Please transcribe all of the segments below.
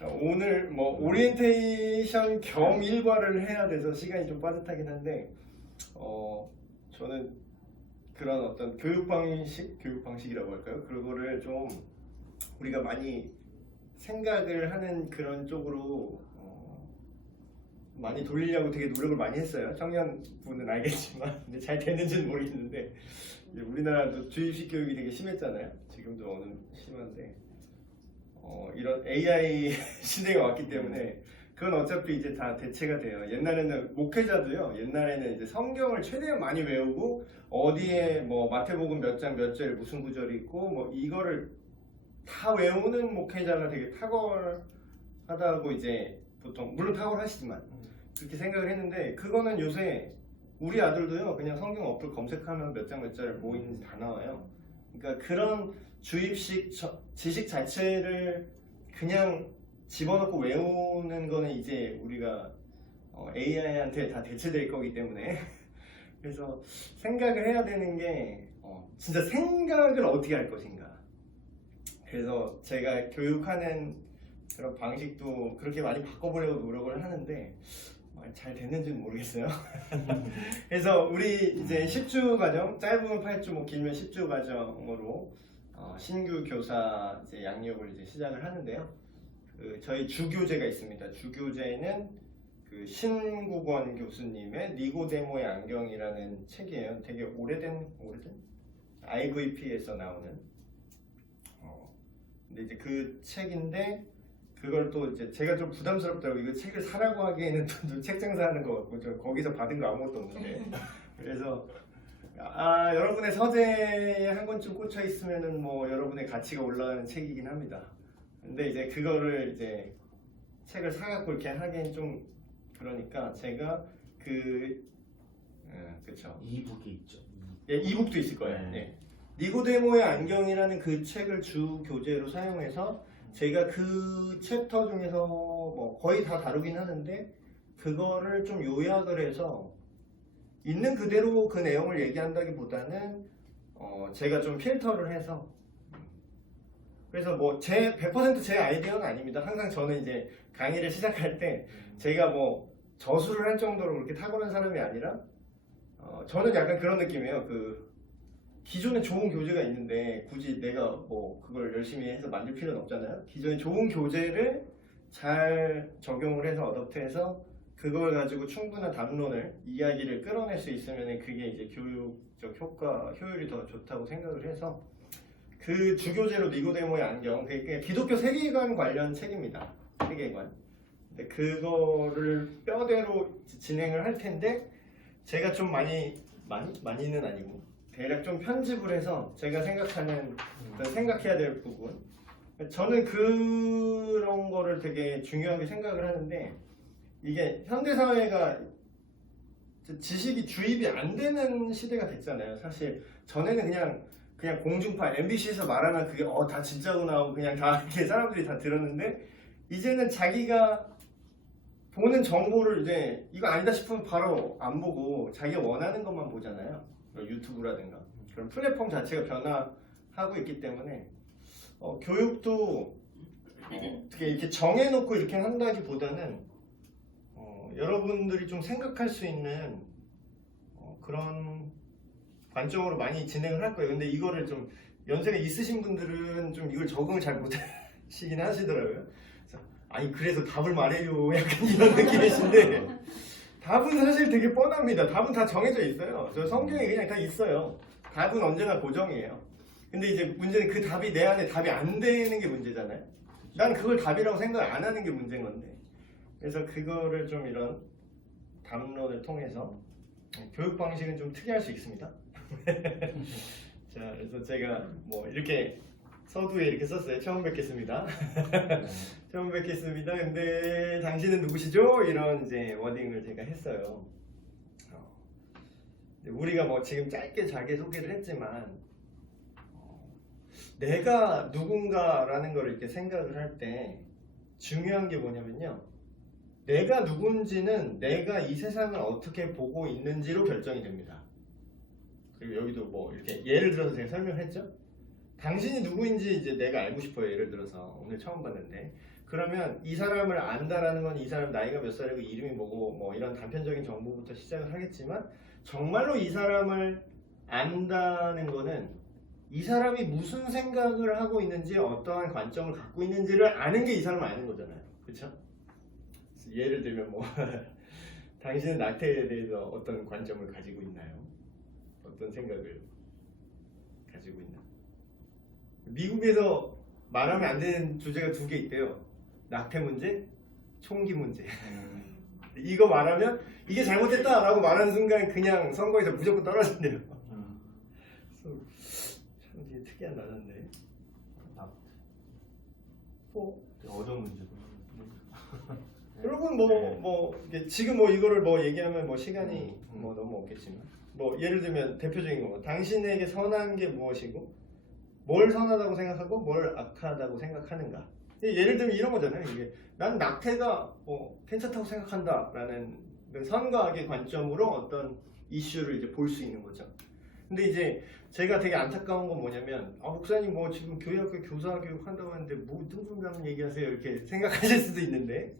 자, 오늘 뭐 오리엔테이션 겸 일과를 해야 돼서 시간이 좀 빠듯하긴 한데 저는 그런 어떤 교육 방식이라고 할까요? 그거를 좀 우리가 많이 생각을 하는 그런 쪽으로 많이 돌리려고 되게 노력을 많이 했어요. 청년분은 알겠지만 근데 잘 됐는지는 모르겠는데 이제 우리나라도 주입식 교육이 되게 심했잖아요. 지금도 어느 심한데 이런 AI 시대가 왔기 때문에 그건 어차피 이제 다 대체가 돼요. 옛날에는 목회자도요. 옛날에는 이제 성경을 최대한 많이 외우고 어디에 뭐 마태복음 몇 장 몇 절 무슨 구절이 있고 뭐 이거를 다 외우는 목회자가 되게 탁월하다고 이제 보통 물론 탁월하시지만 그렇게 생각을 했는데 그거는 요새 우리 아들도요. 그냥 성경 어플 검색하면 몇 장 몇 절 뭐 있는지 다 나와요. 그러니까 그런 주입식 지식 자체를 그냥 집어넣고 외우는 거는 이제 우리가 AI한테 다 대체될 거기 때문에 그래서 생각을 해야 되는 게 진짜 생각을 어떻게 할 것인가. 그래서 제가 교육하는 그런 방식도 그렇게 많이 바꿔보려고 노력을 하는데 잘 됐는지는 모르겠어요. 그래서 우리 이제 10주 과정, 짧으면 8주, 뭐 길면 10주 과정으로 신규 교사 이제 양육을 이제 시작을 하는데요. 저희 주교재가 있습니다. 주교재는 그 신국원 교수님의 니고데모의 안경이라는 책이에요. 되게 오래된 IVP에서 나오는. 근데 이제 그 책인데 그걸 또 이제 제가 좀 부담스럽더라고요. 이거 책을 사라고 하기에는 또 책 장사하는 거 같고 저 거기서 받은 거 아무것도 없는데. 그래서 여러분의 서재에 한 권쯤 꽂혀 있으면은 뭐 여러분의 가치가 올라가는 책이긴 합니다. 근데 이제 그거를 이제 책을 사갖고 이렇게 하기엔 좀 그러니까 제가 그쵸. 이북이 있죠. 예, 이북도 있을 거예요. 네. 니고데모의 안경이라는 그 책을 주 교재로 사용해서 제가 그 챕터 중에서 뭐 거의 다 다루긴 하는데 그거를 좀 요약을 해서 있는 그대로 그 내용을 얘기한다기보다는 제가 좀 필터를 해서 그래서 뭐 100% 제 아이디어는 아닙니다. 항상 저는 이제 강의를 시작할 때 제가 뭐 저수를 할 정도로 그렇게 탁월한 사람이 아니라 저는 약간 그런 느낌이에요. 기존에 좋은 교재가 있는데 굳이 내가 뭐 그걸 열심히 해서 만들 필요는 없잖아요. 기존에 좋은 교재를 잘 적용을 해서 어댑트해서 그걸 가지고 충분한 담론을 이야기를 끌어낼 수 있으면 그게 이제 교육적 효율이 더 좋다고 생각을 해서 그 주교재로 니고데모의 안경 그게 기독교 세계관 관련 책입니다. 세계관. 근데 그거를 뼈대로 진행을 할 텐데 제가 좀 많이는 아니고 대략 좀 편집을 해서 제가 생각하는 생각해야 될 부분 저는 그런 거를 되게 중요하게 생각을 하는데 이게 현대사회가 지식이 주입이 안 되는 시대가 됐잖아요. 사실 전에는 그냥 공중파 MBC에서 말하면 그게 다 진짜구나 하고 그냥 다 이렇게 사람들이 다 들었는데 이제는 자기가 보는 정보를 이제 이거 아니다 싶으면 바로 안 보고 자기가 원하는 것만 보잖아요. 유튜브라든가 그런 플랫폼 자체가 변화하고 있기 때문에 교육도 어떻게 이렇게 정해놓고 이렇게 한다기보다는 여러분들이 좀 생각할 수 있는 그런 관점으로 많이 진행을 할 거예요. 근데 이거를 좀 연세가 있으신 분들은 좀 이걸 적응을 잘 못하시긴 하시더라고요. 그래서 답을 말해요. 약간 이런 느낌이신데 답은 사실 되게 뻔합니다. 답은 다 정해져 있어요. 저 성경에 그냥 다 있어요. 답은 언제나 고정이에요. 근데 이제 문제는 그 답이 내 안에 답이 안 되는 게 문제잖아요. 난 그걸 답이라고 생각 안 하는 게 문제인 건데. 그래서 그거를 좀 이런 담론을 통해서 교육 방식은 좀 특이할 수 있습니다. 자, 그래서 제가 뭐 이렇게 서두에 이렇게 썼어요. 처음 뵙겠습니다. 처음 뵙겠습니다. 근데 당신은 누구시죠? 이런 이제 워딩을 제가 했어요. 우리가 뭐 지금 짧게 자기 소개를 했지만 내가 누군가라는 걸 이렇게 생각을 할 때 중요한 게 뭐냐면요. 내가 누군지는 내가 이 세상을 어떻게 보고 있는지로 결정이 됩니다. 그리고 여기도 뭐 이렇게 예를 들어서 제가 설명했죠. 당신이 누구인지 이제 내가 알고 싶어요. 예를 들어서 오늘 처음 봤는데 그러면 이 사람을 안다라는 건 이 사람 나이가 몇 살이고 이름이 뭐고 뭐 이런 단편적인 정보부터 시작을 하겠지만 정말로 이 사람을 안다는 거는 이 사람이 무슨 생각을 하고 있는지 어떠한 관점을 갖고 있는지를 아는 게 이 사람을 아는 거잖아요. 그렇죠? 예를 들면 뭐 당신은 낙태에 대해서 어떤 관점을 가지고 있나요? 어떤 생각을 가지고 있나? 미국에서 말하면 안 되는 주제가 2개 있대요. 낙태 문제, 총기 문제. 이거 말하면 이게 잘못됐다라고 말하는 순간 그냥 선거에서 무조건 떨어진대요. 참 되게 특이한 나라인데. 어려운 문제도. 여러분 지금 뭐 이거를 뭐 얘기하면 뭐 시간이 뭐 너무 없겠지만 뭐 예를 들면 대표적인 거 당신에게 선한 게 무엇이고 뭘 선하다고 생각하고 뭘 악하다고 생각하는가. 예를 들면 이런 거잖아요. 이게 난 낙태가 괜찮다고 생각한다라는 선과 악의 관점으로 어떤 이슈를 이제 볼 수 있는 거죠. 근데 이제 제가 되게 안타까운 건 뭐냐면 목사님 뭐 지금 교회학교 교사 교육 한다고 하는데 뭐 뜬금없는 얘기하세요 이렇게 생각하실 수도 있는데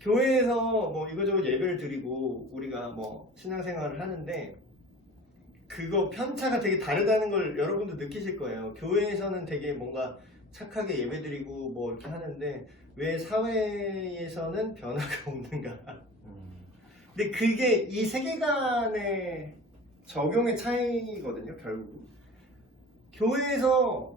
교회에서 뭐 이거저거 예배를 드리고 우리가 뭐 신앙생활을 하는데 그거 편차가 되게 다르다는 걸 여러분도 느끼실 거예요. 교회에서는 되게 뭔가 착하게 예배드리고 뭐 이렇게 하는데 왜 사회에서는 변화가 없는가? 근데 그게 이 세계관의 적용의 차이거든요. 결국 교회에서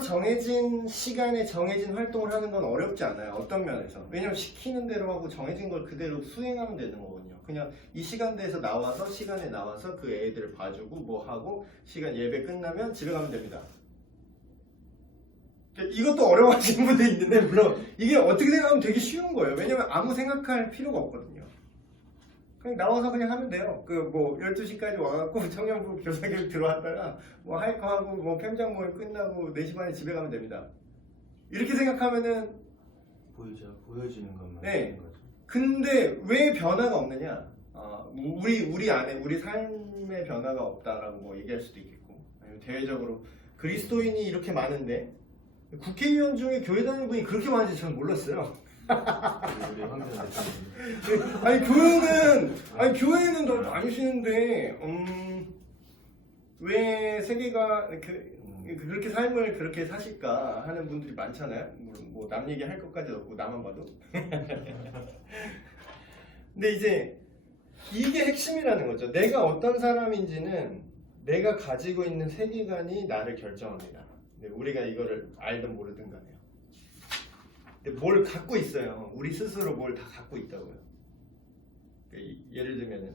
정해진 시간에 정해진 활동을 하는 건 어렵지 않아요. 어떤 면에서. 왜냐면 시키는 대로 하고 정해진 걸 그대로 수행하면 되는 거거든요. 그냥 이 시간대에서 나와서 시간에 나와서 그 애들 봐주고 뭐 하고 시간 예배 끝나면 집에 가면 됩니다. 이것도 어려워하시는 분들이 있는데 물론 이게 어떻게 생각하면 되게 쉬운 거예요. 왜냐면 아무 생각할 필요가 없거든요. 그냥 나와서 그냥 하면 돼요. 그 뭐 12시까지 와갖고 청년부 교사교육 들어왔다가 뭐 할 거 하고 뭐 평장 모임 끝나고 4시 반에 집에 가면 됩니다. 이렇게 생각하면은 보여지는 것만. 네. 근데 왜 변화가 없느냐? 우리 안에 우리 삶의 변화가 없다라고 뭐 얘기할 수도 있겠고 아니면 대외적으로 그리스도인이 이렇게 많은데 국회의원 중에 교회 다니는 분이 그렇게 많은지 저는 몰랐어요. 교회는 더 많으시는데 왜 세계가 그렇게 삶을 그렇게 사실까 하는 분들이 많잖아요. 물론 뭐 남 얘기 할 것까지 없고 나만 봐도. 근데 이제 이게 핵심이라는 거죠. 내가 어떤 사람인지는 내가 가지고 있는 세계관이 나를 결정합니다. 우리가 이거를 알든 모르든 간에요. 근데 뭘 갖고 있어요. 우리 스스로 뭘 다 갖고 있다고요. 예를 들면은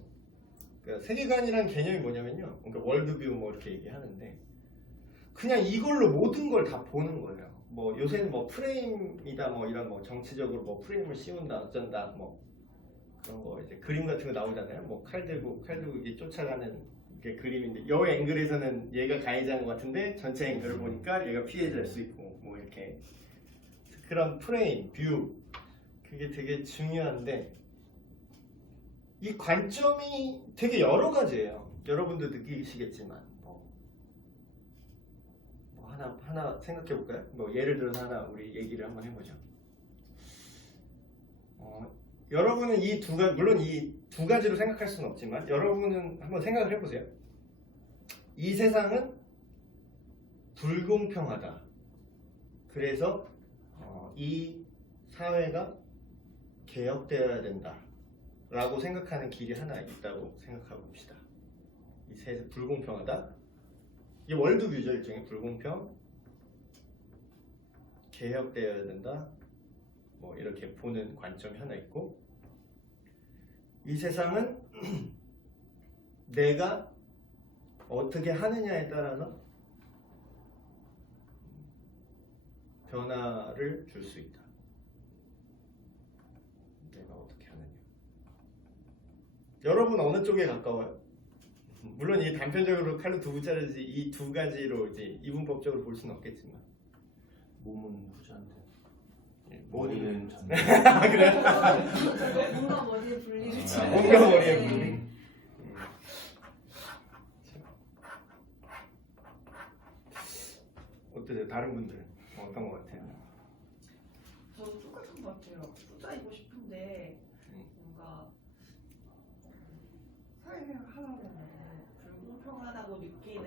세계관이라는 개념이 뭐냐면요. 그러니까 월드뷰 뭐 이렇게 얘기하는데 그냥 이걸로 모든 걸 다 보는 거예요. 뭐 요새는 뭐 프레임이다 뭐 이런 뭐 정치적으로 뭐 프레임을 씌운다 어쩐다 뭐 그런 거 이제 그림 같은 거 나오잖아요. 뭐 칼 들고 이게 쫓아가는 게 그림인데 여 앵글에서는 얘가 가해자인 것 같은데 전체 앵글을 보니까 얘가 피해자일 수 있고 뭐 이렇게 그런 프레임, 뷰 그게 되게 중요한데 이 관점이 되게 여러 가지예요. 여러분도 느끼시겠지만 뭐 하나 생각해 볼까요? 뭐 예를 들어서 하나 우리 얘기를 한번 해보죠. 여러분은 물론 이 두 가지로 생각할 수는 없지만 여러분은 한번 생각을 해보세요. 이 세상은 불공평하다. 그래서 이 사회가 개혁되어야 된다 라고 생각하는 길이 하나 있다고 생각하고 봅시다. 이 세상 불공평하다. 이게 월드뷰죠. 일종의 불공평, 개혁되어야 된다 뭐 이렇게 보는 관점이 하나 있고 이 세상은 내가 어떻게 하느냐에 따라서 변화를 줄 수 있다. 내가 어떻게 하느냐. 여러분 어느 쪽에 가까워요? 물론 이 단편적으로 칼로 두 자르지 이 두 가지로 이제 이분법적으로 볼 수는 없겠지만 몸은 후자인데 머리는 전자. 그래? 뭔가 머리에 분리를 뭔가 머리에 분리. 다른 분들은 어떤 것 같아요? 저도 똑같은 것 같아요. 후자이고 싶은데 뭔가 사회생활 하다 보면 불공평하다고 느끼는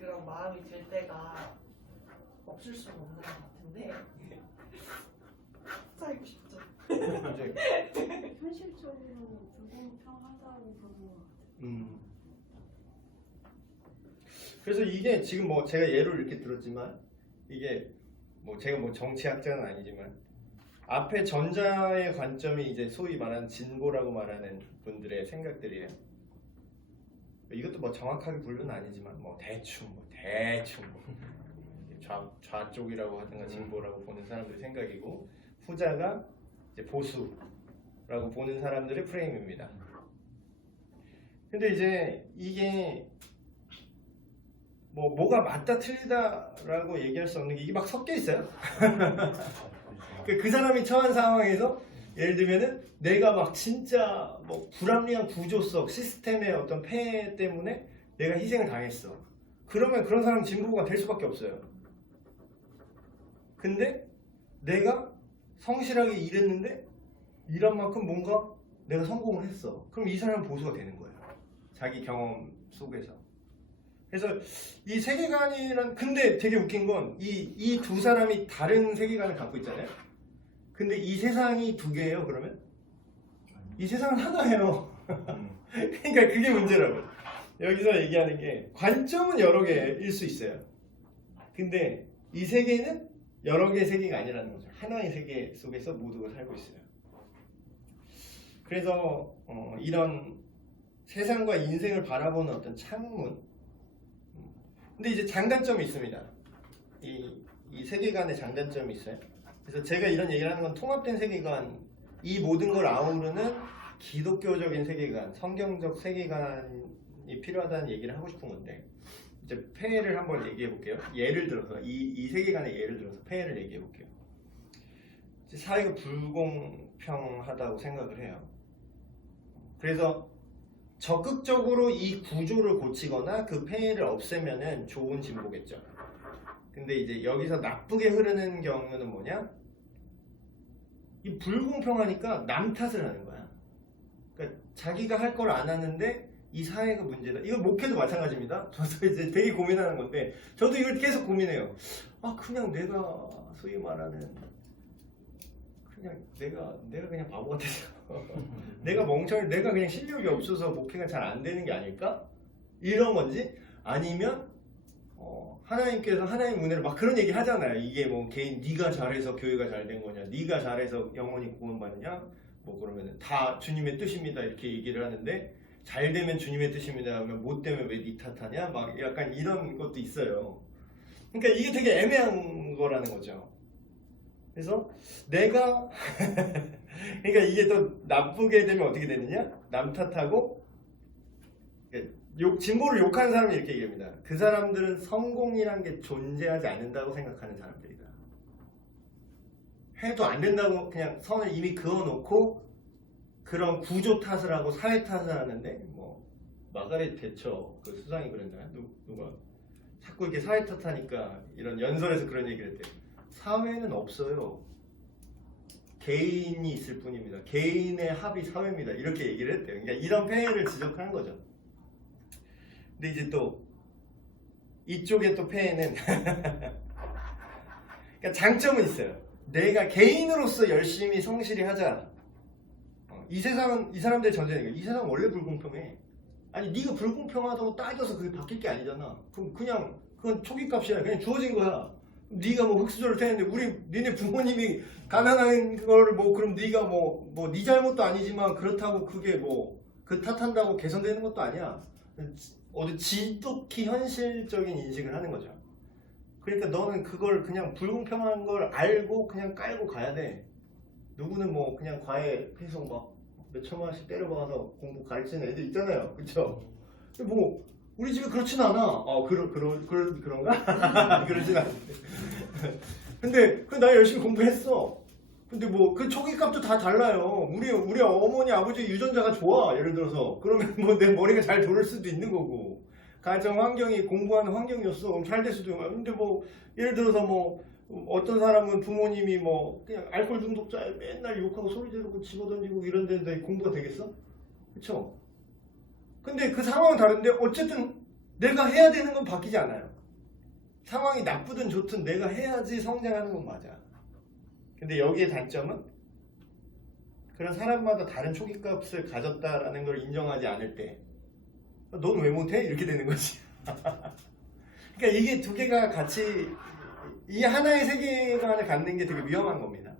그런 마음이 들 때가 없을 수가 없는 것 같은데 후자이고 싶죠. 이제 현실적으로는 불공평하다고 보는 것 같아요. 그래서 이게 지금 뭐 제가 예를 이렇게 들었지만 이게 뭐 제가 뭐 정치학자는 아니지만 앞에 전자의 관점이 이제 소위 말하는 진보라고 말하는 분들의 생각들이에요. 이것도 뭐 정확하게 분류는 아니지만 뭐 대충 좌쪽이라고 하든가 진보라고 보는 사람들의 생각이고 후자가 이제 보수라고 보는 사람들의 프레임입니다. 근데 이제 이게 뭐가 맞다 틀리다라고 얘기할 수 없는 게 이게 막 섞여 있어요. 그 사람이 처한 상황에서 예를 들면은 내가 막 진짜 뭐 불합리한 구조성 시스템의 어떤 폐해 때문에 내가 희생을 당했어. 그러면 그런 사람은 진보가 될 수밖에 없어요. 근데 내가 성실하게 일했는데 일한 만큼 뭔가 내가 성공을 했어. 그럼 이 사람은 보수가 되는 거예요. 자기 경험 속에서. 그래서 이 세계관이란 근데 되게 웃긴 건 이 두 사람이 다른 세계관을 갖고 있잖아요. 근데 이 세상이 두 개예요. 그러면 이 세상은 하나예요. 그러니까 그게 문제라고. 여기서 얘기하는 게 관점은 여러 개일 수 있어요. 근데 이 세계는 여러 개의 세계가 아니라는 거죠. 하나의 세계 속에서 모두가 살고 있어요. 그래서 이런 세상과 인생을 바라보는 어떤 창문. 근데 이제 장단점이 있습니다. 이 세계관의 장단점이 있어요. 그래서 제가 이런 얘기를 하는 건 통합된 세계관, 이 모든 걸 아우르는 기독교적인 세계관, 성경적 세계관이 필요하다는 얘기를 하고 싶은 건데 이제 폐해를 한번 얘기해 볼게요. 예를 들어서 이 세계관의 예를 들어서 폐해를 얘기해 볼게요. 사회가 불공평하다고 생각을 해요. 그래서 적극적으로 이 구조를 고치거나 그 폐해를 없애면은 좋은 진보겠죠. 근데 이제 여기서 나쁘게 흐르는 경우는 뭐냐? 이 불공평하니까 남 탓을 하는 거야. 그러니까 자기가 할 걸 안 하는데 이 사회가 문제다. 이거 목회도 마찬가지입니다. 저도 이제 되게 고민하는 건데 저도 이걸 계속 고민해요. 그냥 내가 소위 말하는 내가 그냥 바보 같아서 내가 멍청해, 내가 그냥 실력이 없어서 목회가 잘 안 되는 게 아닐까? 이런 건지 아니면 하나님께서 하나님 은혜로 막 그런 얘기 하잖아요. 이게 뭐 개인 네가 잘해서 교회가 잘 된 거냐, 네가 잘해서 영혼이 구원받느냐, 뭐 그러면은 다 주님의 뜻입니다 이렇게 얘기를 하는데 잘 되면 주님의 뜻입니다 하면 못 되면 왜 네 탓하냐, 막 약간 이런 것도 있어요. 그러니까 이게 되게 애매한 거라는 거죠. 그래서 내가 그러니까 이게 또 나쁘게 되면 어떻게 되느냐? 남 탓하고 진보를 욕하는 사람이 이렇게 얘기합니다. 그 사람들은 성공이란 게 존재하지 않는다고 생각하는 사람들이다. 해도 안 된다고 그냥 선을 이미 그어놓고 그런 구조 탓을 하고 사회 탓을 하는데 뭐 마가렛 대처 그 수상이 그랬나요? 누가 자꾸 이렇게 사회 탓하니까 이런 연설에서 그런 얘기를 했대요. 사회는 없어요. 개인이 있을 뿐입니다. 개인의 합이 사회입니다. 이렇게 얘기를 했대요. 그러니까 이런 폐해를 지적하는 거죠. 근데 이제 또 이쪽에 또 폐해는 그러니까 장점은 있어요. 내가 개인으로서 열심히 성실히 하자. 이 세상은 이 사람들의 전제니까 이 세상은 원래 불공평해. 아니 네가 불공평하다고 따져서 그게 바뀔 게 아니잖아. 그건 초기값이야. 그냥 주어진 거야. 네가 뭐 흙수저를 태는데 니네 부모님이 가난한 걸 뭐 그럼 네가 뭐 네 잘못도 아니지만 그렇다고 그게 뭐 그 탓한다고 개선되는 것도 아니야. 어디 지독히 현실적인 인식을 하는 거죠. 그러니까 너는 그걸 그냥 불공평한 걸 알고 그냥 깔고 가야 돼. 누구는 뭐 그냥 과외 해서 막 몇천만 원씩 때려박아서 공부 가르치는 애들 있잖아요. 그쵸? 뭐 우리 집에 그렇진 않아. 그런가? 그러진 않는데. 근데 나 열심히 공부했어. 근데 뭐 그 초기값도 다 달라요. 우리 어머니 아버지 유전자가 좋아. 예를 들어서 그러면 뭐 내 머리가 잘 돌을 수도 있는 거고. 가정 환경이 공부하는 환경이었어. 그럼 잘 될 수도 있고. 근데 뭐 예를 들어서 뭐 어떤 사람은 부모님이 뭐 그냥 알코올 중독자에 맨날 욕하고 소리 지르고 집어던지고 이런 데인데 공부가 되겠어? 그쵸? 근데 그 상황은 다른데 어쨌든 내가 해야 되는 건 바뀌지 않아요. 상황이 나쁘든 좋든 내가 해야지 성장하는 건 맞아. 근데 여기에 단점은 그런 사람마다 다른 초기값을 가졌다라는 걸 인정하지 않을 때 넌 왜 못해? 이렇게 되는 거지. 그러니까 이게 두 개가 같이 이 하나의 세계관을 갖는 게 되게 위험한 겁니다.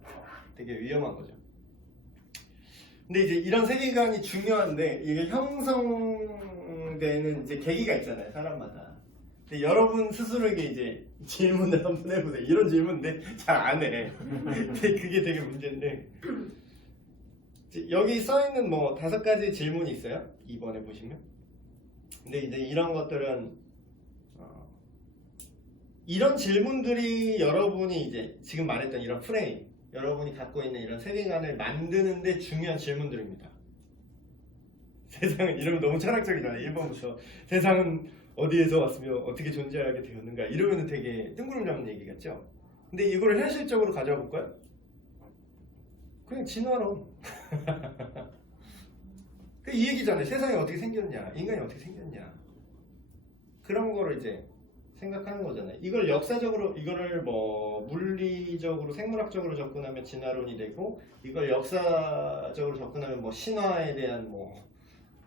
되게 위험한 거죠. 근데 이제 이런 세계관이 중요한데 이게 형성되는 이제 계기가 있잖아요, 사람마다. 근데 여러분 스스로에게 이제 질문을 한번 해보세요. 이런 질문인데 잘 안 해. 근데 그게 되게 문제인데 여기 써 있는 뭐 5가지 질문이 있어요. 2번에 보시면. 근데 이제 이런 것들은 이런 질문들이 여러분이 이제 지금 말했던 이런 프레임, 여러분이 갖고 있는 이런 세계관을 만드는데 중요한 질문들입니다. 세상은 이러면 너무 철학적이잖아요. 1번부터 세상은 어디에서 왔으며 어떻게 존재하게 되었는가 이러면 되게 뜬구름 잡는 얘기 같죠? 근데 이걸 현실적으로 가져와 볼까요? 그냥 진화론. 이 얘기잖아요. 세상이 어떻게 생겼냐, 인간이 어떻게 생겼냐, 그런 거를 이제 생각하는 거잖아요. 이걸 역사적으로, 이거를 뭐 물리적으로, 생물학적으로 접근하면 진화론이 되고, 이걸 역사적으로 접근하면 뭐 신화에 대한 뭐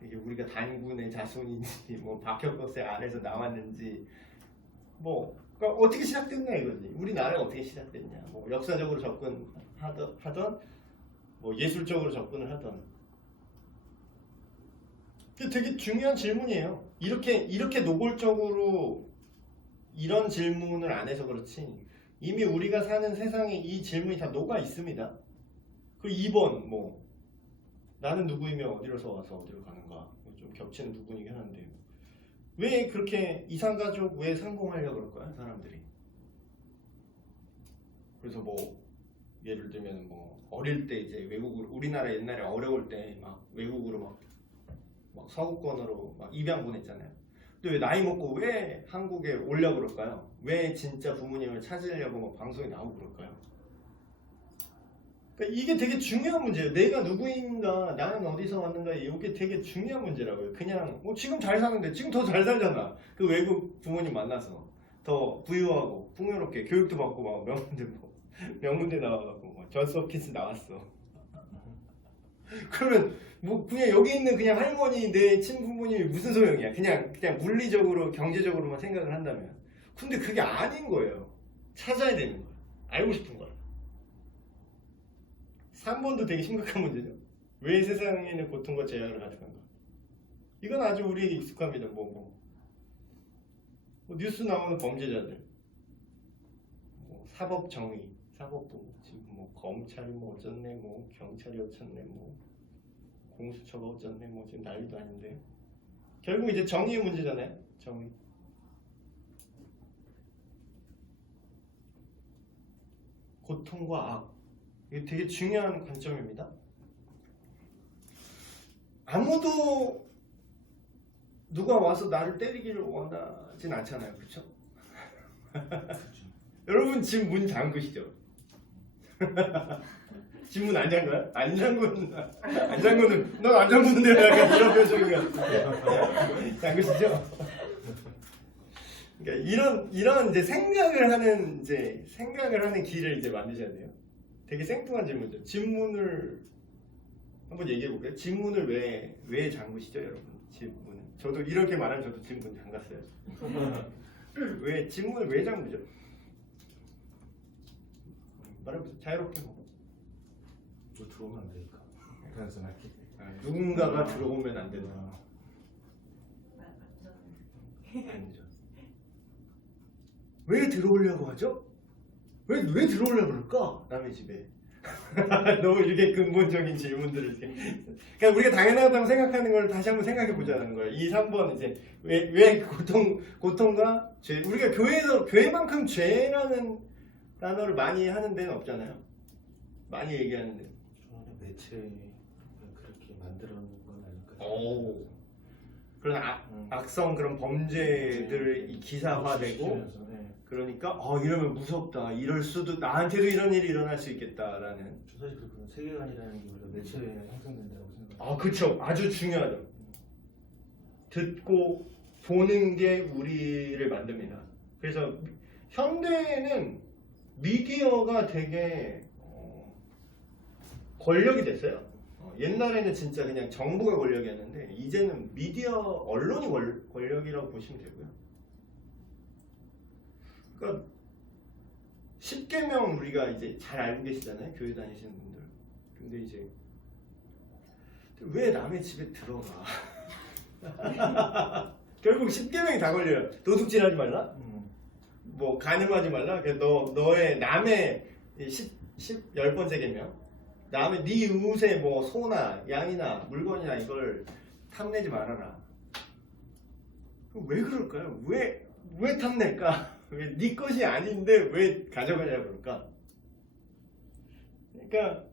이게 우리가 단군의 자손인지, 뭐 박혁거세 아래서 나왔는지, 뭐 그러니까 어떻게 시작됐냐 이거지. 우리나라가 어떻게 시작됐냐, 뭐 역사적으로 접근하던, 뭐 예술적으로 접근을 하던. 되게 중요한 질문이에요. 이렇게 노골적으로 이런 질문을 안 해서 그렇지 이미 우리가 사는 세상에 이 질문이 다 녹아 있습니다. 그리고 2번 뭐 나는 누구이며 어디로서 와서 어디로 가는가, 좀 겹치는 부분이긴 한데 왜 그렇게 이산가족 왜 상봉하려고 그럴까요, 사람들이? 그래서 뭐 예를 들면 뭐 어릴 때 이제 외국으로, 우리나라 옛날에 어려울 때 막 외국으로 막 서구권으로 막 입양 보냈잖아요. 근데 왜 나이 먹고 왜 한국에 오려고 그럴까요? 왜 진짜 부모님을 찾으려고 막 방송에 나오고 그럴까요? 그러니까 이게 되게 중요한 문제예요. 내가 누구인가, 나는 어디서 왔는가, 이게 되게 중요한 문제라고요. 그냥 뭐 지금 잘 사는데 지금 더 잘 살잖아. 그 외국 부모님 만나서 더 부유하고 풍요롭게 교육도 받고 막 명문대 나와갖고 뭐 존스 홉킨스 나왔어. 그러면 뭐 그냥 여기 있는 그냥 할머니, 내 친부모님이 무슨 소용이야? 그냥 물리적으로 경제적으로만 생각을 한다면. 근데 그게 아닌 거예요. 찾아야 되는 거예요. 알고 싶은 거예요. 3번도 되게 심각한 문제죠. 왜 세상에는 고통과 재앙을 가져간가? 이건 아주 우리에게 익숙합니다. 뭐 뉴스 나오는 범죄자들, 뭐 사법 정의, 사법부, 지금 뭐 검찰이 뭐 어쩌네, 뭐 경찰이 어쩌네, 뭐 공수처가 어쩌네, 뭐 지금 난리도 아닌데 결국 이제 정의의 문제잖아요. 정의. 고통과 악, 이게 되게 중요한 관점입니다. 아무도 누가 와서 나를 때리기를 원하진 않잖아요. 그렇죠? 여러분 지금 문 잠그시죠? 지금 문 안 잠가요? 안 잠그는 넌 안 잠그는데 약간 이런 표정이 잠그시죠? 그러니까 이런 이제 생각을 하는 길을 이제 만드셔야 돼요. 되게 생뚱한 질문이죠. 집문을 한번 얘기해 볼까요? 집문을 왜 잠그시죠, 여러분? 집문. 저도 이렇게 말하면 저도 집문 잠갔어요. 왜 집문을 왜 잠그죠? 말해보세요. 자유롭게 뭐 들어오면 안 되니까. 단순하게. 누군가가 들어오면 안 된다. 아니죠. 왜 들어오려고 하죠? 왜 들어오려고 그럴까? 남의 집에. 너무 이게 근본적인 질문들을 그러니까 우리가 당연하다고 생각하는 걸 다시 한번 생각해 보자는 거예요. 2, 3번 이제 왜 고통과 죄, 우리가 교회만큼 죄라는 단어를 많이 하는 데는 없잖아요. 많이 얘기하는데. 매체 그렇게 만들어 놓은 건 아닐까. 오. 그런 악성 그런 범죄들이 기사화되고 시키면서, 네. 그러니까 이러면 무섭다. 이럴 수도 나한테도 이런 일이 일어날 수 있겠다라는. 저 사실 그런 세계관이라는 게 우리가 매체에 형성된다고 생각해요. 그쵸. 아주 중요하죠. 듣고 보는 게 우리를 만듭니다. 그래서 현대에는 미디어가 되게 권력이 됐어요. 옛날에는 진짜 그냥 정부가 권력이었는데 이제는 미디어 언론이 권력이라고 보시면 되고요. 그러니까 10계명 우리가 이제 잘 알고 계시잖아요. 교회 다니시는 분들. 근데 이제 왜 남의 집에 들어가? 결국 10계명이 다 걸려요. 도둑질하지 말라. 뭐 간음하지 말라. 너의 남의 10번째 계명. 남의 네 옷에 뭐 소나 양이나 물건이나 이걸 탐내지 말아라. 왜 그럴까요? 왜 탐낼까? 왜 네 것이 아닌데 왜 가져가냐고 그럴까? 그러니까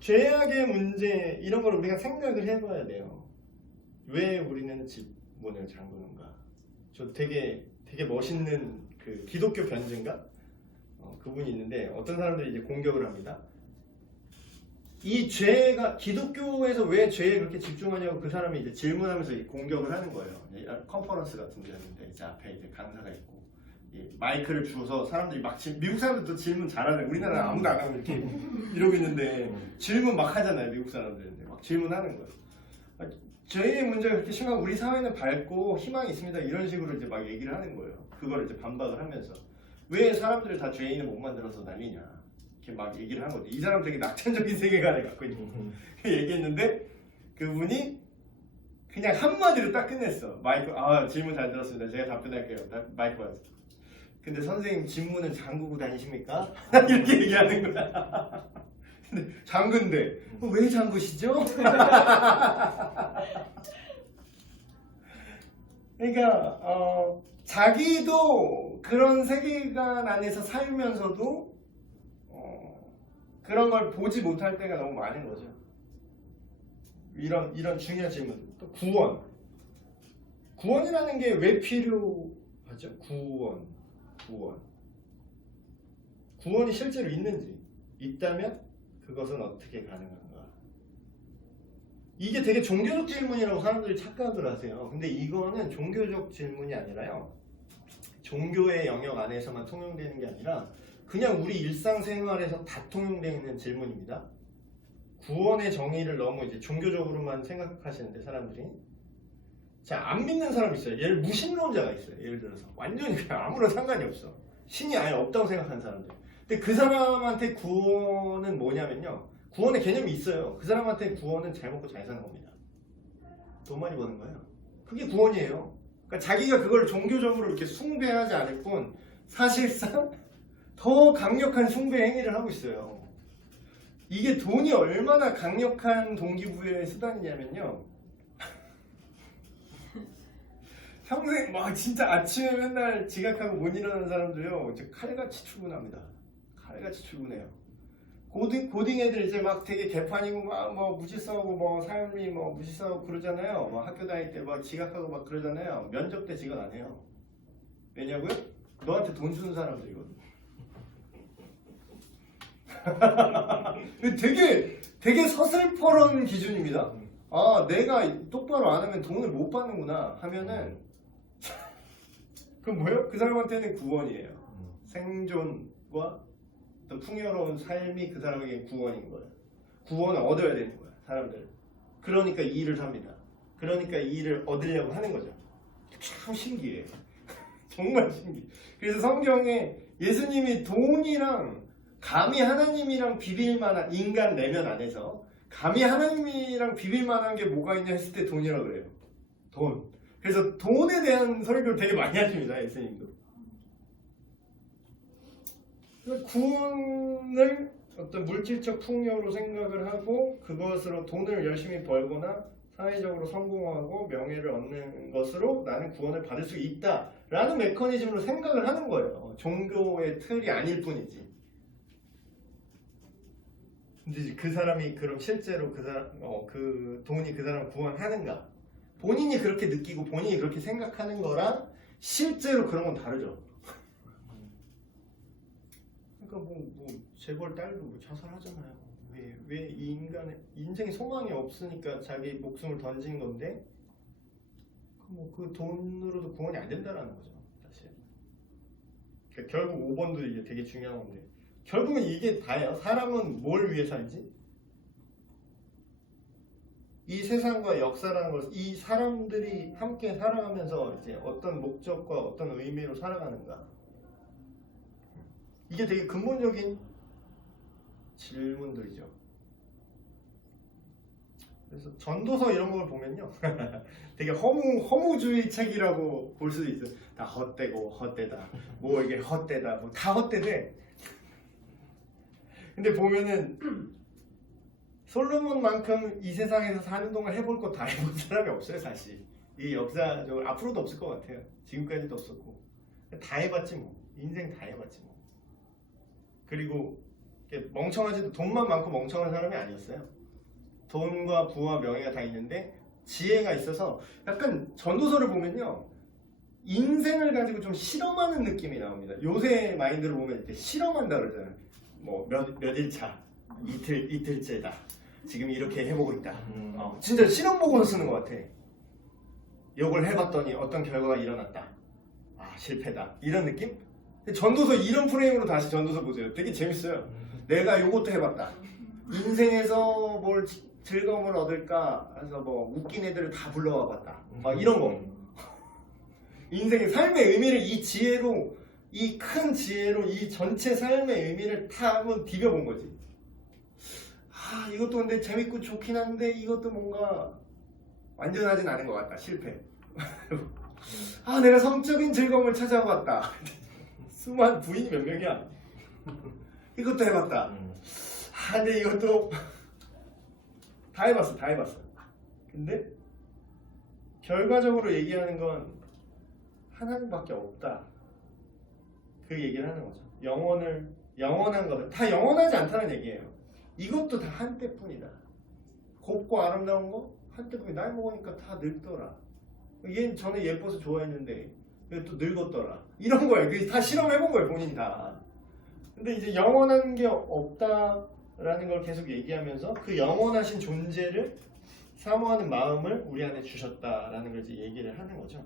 죄악의 문제 이런 걸 우리가 생각을 해봐야 돼요. 왜 우리는 집 문을 잠그는가? 저 되게 멋있는 그 기독교 변증가 그분이 있는데 어떤 사람들이 이제 공격을 합니다. 이 죄가 기독교에서 왜 죄에 그렇게 집중하냐고 그 사람이 이제 질문하면서 공격을 하는 거예요. 컨퍼런스 같은 데였는데 이제 앞에 이제 강사가 있고 마이크를 주어서 사람들이 막 미국 사람들도 질문 잘하네. 우리나라는 아무도 안 하고 이렇게 이러고 있는데 질문 막 하잖아요. 미국 사람들인데 막 질문하는 거예요. 죄의 문제가 그렇게 심하고 우리 사회는 밝고 희망이 있습니다. 이런 식으로 이제 막 얘기를 하는 거예요. 그걸 이제 반박을 하면서 왜 사람들을 다 죄인을 못 만들어서 난리냐. 이렇게 막 얘기를 한 거죠. 이 사람 되게 낙천적인 세계관을 갖고 있는 얘기했는데 그분이 그냥 한마디로 딱 끝냈어. 마이크 질문 잘 들었습니다. 제가 답변할게요. 마이크 받았어. 근데 선생님 집문은 잠그고 다니십니까? 이렇게 얘기하는 거야. 근데 잠근데 왜 잠그시죠? 그러니까 자기도 그런 세계관 안에서 살면서도 그런 걸 보지 못할 때가 너무 많은 거죠. 이런 중요한 질문. 또 구원이라는 게 왜 필요하죠? 구원이 실제로 있는지, 있다면 그것은 어떻게 가능한가? 이게 되게 종교적 질문이라고 사람들이 착각을 하세요. 근데 이거는 종교적 질문이 아니라요. 종교의 영역 안에서만 통용되는 게 아니라 그냥 우리 일상생활에서 다 통용되는 질문입니다. 구원의 정의를 너무 이제 종교적으로만 생각하시는데 사람들이 안 믿는 사람이 있어요. 예를 무신론자가 있어요. 예를 들어서 완전히 그냥 아무런 상관이 없어. 신이 아예 없다고 생각하는 사람들. 근데 그 사람한테 구원은 뭐냐면요. 구원의 개념이 있어요. 그 사람한테 구원은 잘 먹고 잘 사는 겁니다. 돈 많이 버는 거예요. 그게 구원이에요. 그러니까 자기가 그걸 종교적으로 이렇게 숭배하지 않을 뿐 사실상 더 강력한 숭배 행위를 하고 있어요. 이게 돈이 얼마나 강력한 동기부여의 수단이냐면요. 평생 막 진짜 아침에 맨날 지각하고 못 일어나는 사람들요. 이제 칼같이 출근합니다. 칼같이 출근해요. 고딩 애들 이제 막 되게 개판이고 막 뭐 무지싸우고 뭐 삶이 뭐 무지싸우고 그러잖아요. 막 학교 다닐 때 막 지각하고 막 그러잖아요. 면접 때 지각 안 해요. 왜냐고요? 너한테 돈 주는 사람들이거든. 되게 서슬퍼런 기준입니다. 내가 똑바로 안 하면 돈을 못 받는구나 하면은 그럼 뭐예요? 그 사람한테는 구원이에요. 생존과 또 풍요로운 삶이 그 사람에게 구원인 거예요. 구원을 얻어야 되는 거예요. 사람들. 그러니까 이 일을 삽니다. 그러니까 이 일을 얻으려고 하는 거죠. 참 신기해요. 정말 신기해. 그래서 성경에 예수님이 돈이랑 감히 하나님이랑 비빌 만한 인간 내면 안에서 감히 하나님이랑 비빌 만한 게 뭐가 있냐 했을 때 돈이라고 그래요. 돈. 그래서 돈에 대한 설교를 되게 많이 하십니다. 예수님도. 구원을 어떤 물질적 풍요로 생각을 하고 그것으로 돈을 열심히 벌거나 사회적으로 성공하고 명예를 얻는 것으로 나는 구원을 받을 수 있다라는 메커니즘으로 생각을 하는 거예요. 종교의 틀이 아닐 뿐이지. 근데 그 사람이 그럼 실제로 그 돈이 그 사람을 구원하는가? 본인이 그렇게 느끼고 본인이 그렇게 생각하는 거랑 실제로 그런 건 다르죠. 그러니까 뭐 재벌 딸도 뭐 자살하잖아요. 왜 이 인간의 인생에 소망이 없으니까 자기 목숨을 던진 건데 뭐 그 돈으로도 구원이 안 된다라는 거죠. 사실. 그러니까 결국 5번도 이게 되게 중요한 건데 결국은 이게 다예요. 사람은 뭘 위해 살지? 이 세상과 역사라는 걸 이 사람들이 함께 살아가면서 이제 어떤 목적과 어떤 의미로 살아가는가. 이게 되게 근본적인 질문들이죠. 그래서 전도서 이런 걸 보면요. 되게 허무주의 책이라고 볼 수도 있어요. 다 헛되고 헛되다. 뭐 이게 헛되다. 뭐 다 헛되대. 근데 보면은 솔로몬만큼 이 세상에서 사는 동안 해볼 거 다 해본 사람이 없어요, 사실. 이 역사적으로 앞으로도 없을 것 같아요. 지금까지도 없었고. 다 해봤지 뭐. 인생 다 해봤지 뭐. 그리고 멍청하지도 돈만 많고 멍청한 사람이 아니었어요. 돈과 부와 명예가 다 있는데 지혜가 있어서 약간 전도서를 보면요. 인생을 가지고 좀 실험하는 느낌이 나옵니다. 요새 마인드로 보면 이렇게 실험한다 그러잖아요. 뭐 며칠 차, 이틀째다. 지금 이렇게 해보고 있다. 진짜 실험 보고서 쓰는 것 같아. 이걸 해봤더니 어떤 결과가 일어났다. 아 실패다. 이런 느낌? 전도서 이런 프레임으로 다시 전도서 보세요. 되게 재밌어요. 내가 이것도 해봤다. 인생에서 뭘 즐거움을 얻을까? 해서 뭐 웃긴 애들을 다 불러와 봤다. 막 이런 거. 인생의 삶의 의미를 이 지혜로, 이 큰 지혜로 이 전체 삶의 의미를 다 한번 디벼본 거지. 아 이것도 근데 재밌고 좋긴 한데 이것도 뭔가 완전하진 않은 것 같다. 실패. 아 내가 성적인 즐거움을 찾아봤다. 수많은 부인이 몇 명이야. 이것도 해봤다. 아 근데 이것도 다 해봤어. 근데 결과적으로 얘기하는 건 하나님밖에 없다. 그 얘기를 하는 거죠. 영원한 것은 다 영원하지 않다는 얘기예요. 이것도 다 한때뿐이다. 곱고 아름다운 거 한때뿐이 나이 먹으니까 다 늙더라. 얘 전에 예뻐서 좋아했는데 또 늙었더라. 이런 거예요. 그게 다 실험해본 거예요. 본인 다. 근데 이제 영원한 게 없다라는 걸 계속 얘기하면서 그 영원하신 존재를 사모하는 마음을 우리 안에 주셨다라는 걸 이제 얘기를 하는 거죠.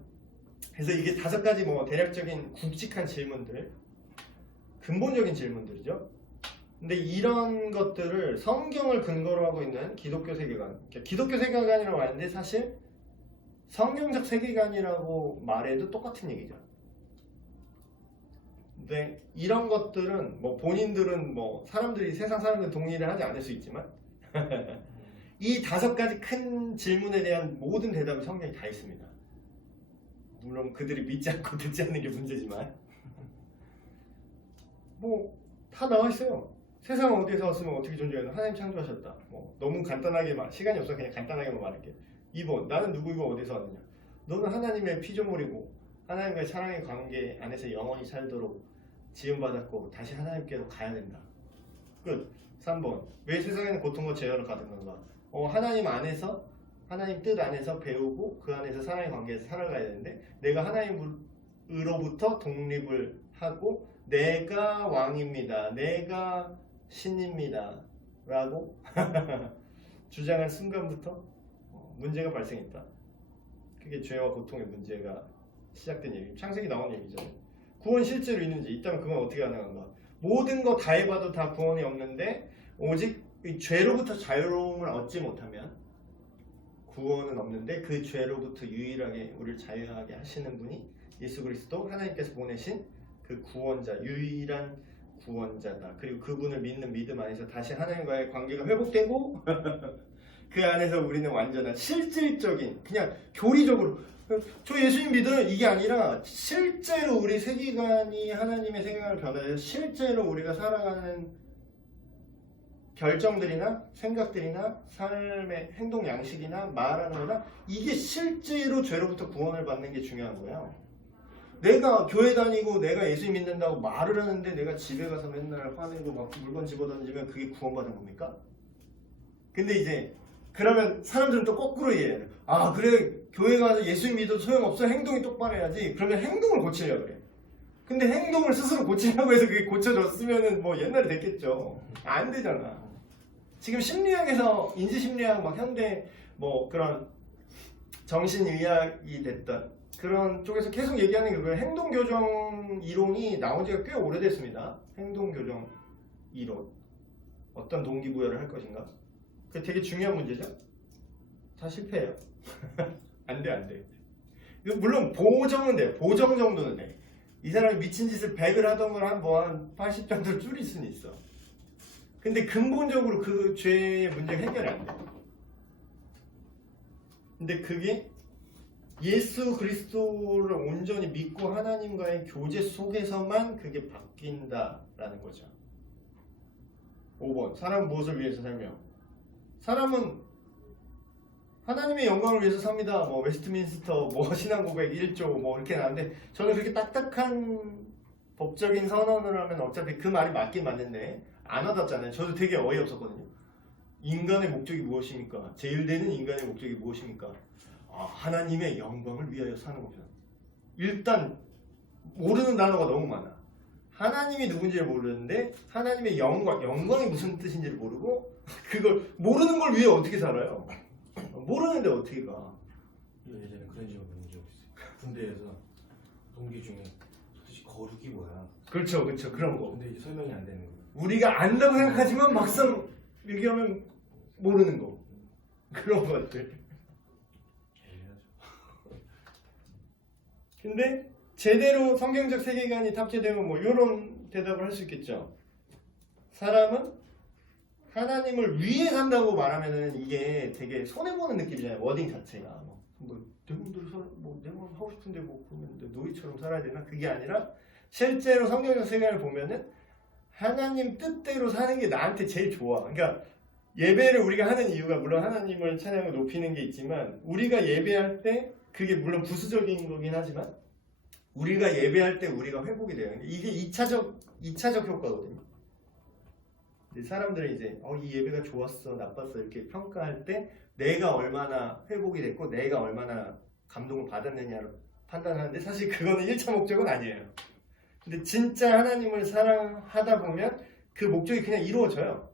그래서 이게 5가지 뭐 대략적인 굵직한 질문들, 근본적인 질문들이죠. 근데 이런 것들을 성경을 근거로 하고 있는 기독교 세계관, 기독교 세계관이라고 하는데 사실 성경적 세계관이라고 말해도 똑같은 얘기죠. 근데 이런 것들은 뭐 본인들은 뭐 사람들이 세상 사람들 동의를 하지 않을 수 있지만 이 5가지 큰 질문에 대한 모든 대답이 성경에 다 있습니다. 물론 그들이 믿지 않고 듣지 않는 게 문제지만 뭐 다 나와 있어요. 세상 어디에서 왔으면 어떻게 존재하는 하나님 창조하셨다. 뭐 너무 간단하게 시간이 없어 그냥 간단하게만 말할게요. 2번 나는 누구이고 어디서 왔느냐. 너는 하나님의 피조물이고 하나님과의 사랑의 관계 안에서 영원히 살도록 지음받았고 다시 하나님께로 가야 된다. 끝. 3번 왜 세상에는 고통과 재앙을 가득한가. 하나님 안에서 하나님 뜻 안에서 배우고 그 안에서 사랑의 관계에서 살아가야 되는데 내가 하나님으로부터 독립을 하고 내가 왕입니다. 내가 신입니다. 라고 주장한 순간부터 문제가 발생했다. 그게 죄와 고통의 문제가 시작된 얘기. 창세기 나온 얘기잖아요. 구원 실제로 있는지 있다면 그건 어떻게 가능한가? 모든 거 다 해봐도 다 구원이 없는데 오직 이 죄로부터 자유로움을 얻지 못하면 구원은 없는데 그 죄로부터 유일하게 우리를 자유하게 하시는 분이 예수 그리스도 하나님께서 보내신 그 구원자, 유일한 구원자다. 그리고 그분을 믿는 믿음 안에서 다시 하나님과의 관계가 회복되고 그 안에서 우리는 완전한 실질적인 그냥 교리적으로 저 예수님 믿어요 이게 아니라 실제로 우리 세계관이 하나님의 세계관을 변화해서 실제로 우리가 살아가는 결정들이나 생각들이나 삶의 행동 양식이나 말하는 거나 이게 실제로 죄로부터 구원을 받는 게 중요한 거예요. 내가 교회 다니고 내가 예수 믿는다고 말을 하는데 내가 집에 가서 맨날 화내고 막 물건 집어던지면 그게 구원받은 겁니까? 근데 이제 그러면 사람들은 또 거꾸로 이해해요. 아 그래 교회 가서 예수 믿어도 소용없어. 행동이 똑바로 해야지. 그러면 행동을 고치려고 그래. 근데 행동을 스스로 고치려고 해서 그게 고쳐졌으면은 뭐 옛날에 됐겠죠. 안 되잖아. 지금 심리학에서 인지심리학 막 현대 뭐 그런 정신의학이 됐던 그런 쪽에서 계속 얘기하는 게 그거예요. 행동교정 이론이 나온 지가 꽤 오래됐습니다. 행동교정 이론. 어떤 동기부여를 할 것인가. 그게 되게 중요한 문제죠. 다 실패해요. 안 돼. 이거 물론 보정은 돼. 보정 정도는 돼. 이 사람이 미친 짓을 100을 하던 걸 한 80 정도 줄일 수는 있어. 근데 근본적으로 그 죄의 문제가 해결이 안 돼. 근데 그게 예수 그리스도를 온전히 믿고 하나님과의 교제 속에서만 그게 바뀐다라는 거죠. 5번. 사람은 무엇을 위해서 살며? 사람은 하나님의 영광을 위해서 삽니다. 뭐 웨스트민스터 뭐 신앙고백 1조 뭐 이렇게 나왔는데 저는 그렇게 딱딱한 법적인 선언을 하면 어차피 그 말이 맞긴 맞는데 안 와닿잖아요. 저도 되게 어이없었거든요. 인간의 목적이 무엇입니까? 제일되는 인간의 목적이 무엇입니까? 하나님의 영광을 위하여 사는 겁니다. 일단 모르는 단어가 너무 많아. 하나님이 누군지를 모르는데 하나님의 영광이 무슨 뜻인지를 모르고 그걸 모르는 걸 위해 어떻게 살아요? 모르는데 어떻게 가? 예전에 그런 질문 받은 적 있어요. 군대에서 동기 중에 도대체 거룩이 뭐야? 그렇죠. 그런 거. 근데 이제 설명이 안 되는 거예요. 우리가 안다고 생각하지만 막상 얘기하면 모르는 거. 그런 것들. 근데 제대로 성경적 세계관이 탑재되면 뭐 이런 대답을 할 수 있겠죠. 사람은 하나님을 위해 산다고 말하면은 이게 되게 손해보는 느낌이잖아요. 워딩 자체가. 대부분들 내가 하고 싶은데 뭐 그러면 노예처럼 살아야 되나? 그게 아니라 실제로 성경적 세계관을 보면은 하나님 뜻대로 사는 게 나한테 제일 좋아. 그러니까 예배를 우리가 하는 이유가 물론 하나님을 찬양하고 높이는 게 있지만 우리가 예배할 때 그게 물론 부수적인 거긴 하지만 우리가 예배할 때 우리가 회복이 돼요. 이게 2차적 효과거든요. 사람들이 이제 이 예배가 좋았어, 나빴어 이렇게 평가할 때 내가 얼마나 회복이 됐고 내가 얼마나 감동을 받았느냐를 판단하는데 사실 그거는 1차 목적은 아니에요. 근데 진짜 하나님을 사랑하다 보면 그 목적이 그냥 이루어져요.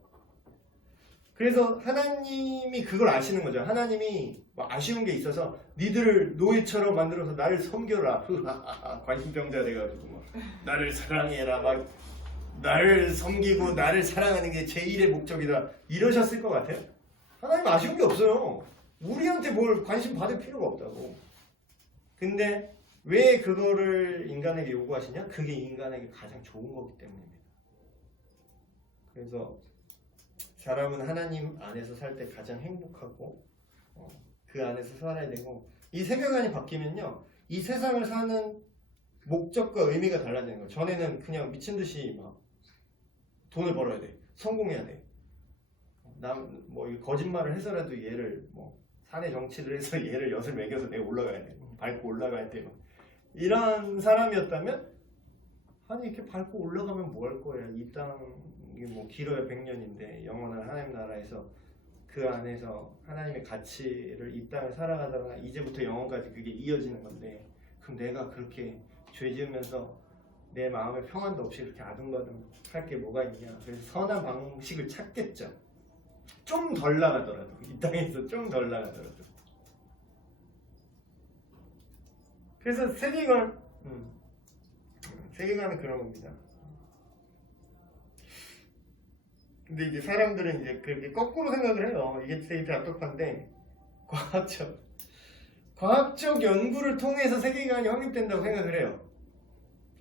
그래서 하나님이 그걸 아시는 거죠. 하나님이 뭐 아쉬운 게 있어서 니들을 노예처럼 만들어서 나를 섬겨라. 관심병자 돼가지고 막 나를 사랑해라. 막 나를 섬기고 나를 사랑하는 게 제1의 목적이다. 이러셨을 것 같아요. 하나님 아쉬운 게 없어요. 우리한테 뭘 관심 받을 필요가 없다고. 근데 왜 그거를 인간에게 요구하시냐? 그게 인간에게 가장 좋은 거기 때문입니다. 그래서 사람은 하나님 안에서 살 때 가장 행복하고 그 안에서 살아야 되고 이 세계관이 바뀌면요. 이 세상을 사는 목적과 의미가 달라지는 거예요. 전에는 그냥 미친 듯이 막 돈을 벌어야 돼. 성공해야 돼. 뭐 거짓말을 해서라도 얘를 뭐 사내 정치를 해서 얘를 엿을 매겨서 내가 올라가야 돼. 밟고 올라가야 돼. 이런 사람이었다면 아니 이렇게 밟고 올라가면 뭐 할 거야. 이 땅이 뭐 길어야 100년인데 영원한 하나님 나라에서 그 안에서 하나님의 가치를 이 땅을 살아가다가 이제부터 영원까지 그게 이어지는 건데 그럼 내가 그렇게 죄 지으면서 내 마음에 평안도 없이 그렇게 아둥바둥 할 게 뭐가 있냐. 그래서 선한 방식을 찾겠죠. 좀 덜 나가더라도 이 땅에서 좀 덜 나가더라도. 그래서 세계관은 그런 겁니다. 근데 이제 사람들은 이제 그렇게 거꾸로 생각을 해요. 이게 되게 답답한데 과학적 연구를 통해서 세계관이 확립된다고 생각을 해요.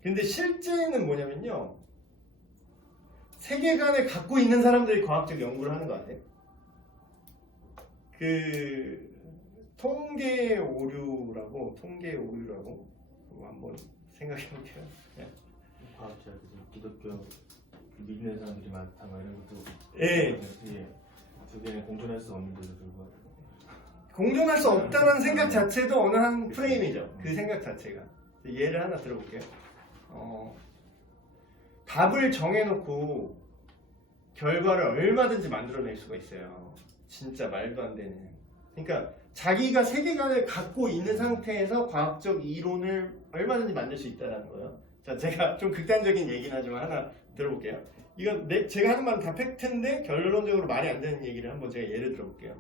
근데 실제는 뭐냐면요. 세계관을 갖고 있는 사람들이 과학적 연구를 하는 것 같아요. 그 통계 오류라고 한번 생각해 볼게요. 과학자들이 기독교 믿는 사람들이 많다 막 이런 것도 예. 두 개는 공존할 수 없는데도 불구하고 공존할 수 없다는 생각 자체도 어느 한 프레임이죠. 그 생각 자체가. 예를 하나 들어볼게요. 답을 정해놓고 결과를 얼마든지 만들어낼 수가 있어요. 진짜 말도 안 되는. 그러니까 자기가 세계관을 갖고 있는 상태에서 과학적 이론을 얼마든지 만들 수 있다는 거예요. 자, 제가 좀 극단적인 얘기는 하지만 하나 들어볼게요. 이건 제가 하는 말은 다 팩트인데 결론적으로 말이 안 되는 얘기를 한번 제가 예를 들어볼게요.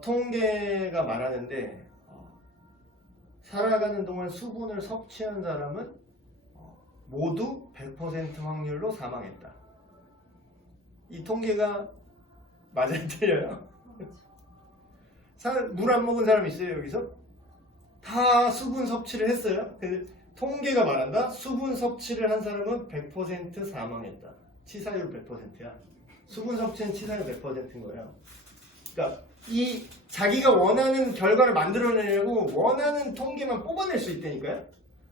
통계가 말하는데 살아가는 동안 수분을 섭취한 사람은 모두 100% 확률로 사망했다. 이 통계가 맞아요, 틀려요? 물 안 먹은 사람 있어요, 여기서? 다 수분 섭취를 했어요. 근데 통계가 말한다. 수분 섭취를 한 사람은 100% 사망했다. 치사율 100%야. 수분 섭취는 치사율 100%인 거예요. 그러니까 이 자기가 원하는 결과를 만들어내려고 원하는 통계만 뽑아낼 수 있다니까요.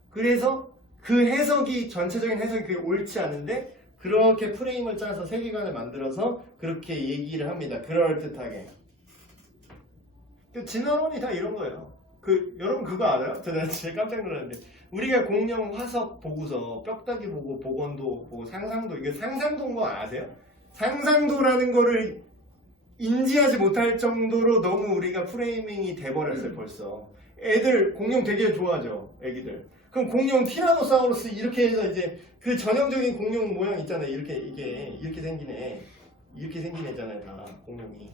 그래서 그 해석이 전체적인 해석이 그게 옳지 않은데 그렇게 프레임을 짜서 세계관을 만들어서 그렇게 얘기를 합니다. 그럴듯하게. 진화론이 다 이런 거예요. 여러분 그거 알아요? 저 진짜 깜짝 놀랐는데 우리가 공룡 화석 보고서 뼈다귀 보고 복원도 보고 상상도 이게 상상도인 거 아세요? 상상도라는 거를 인지하지 못할 정도로 너무 우리가 프레이밍이 돼버렸어요 벌써. 애들 공룡 되게 좋아하죠, 애기들. 그럼 공룡 티라노사우루스 이렇게 해서 이제 그 전형적인 공룡 모양 있잖아요. 이렇게 생긴 애잖아요, 다 공룡이.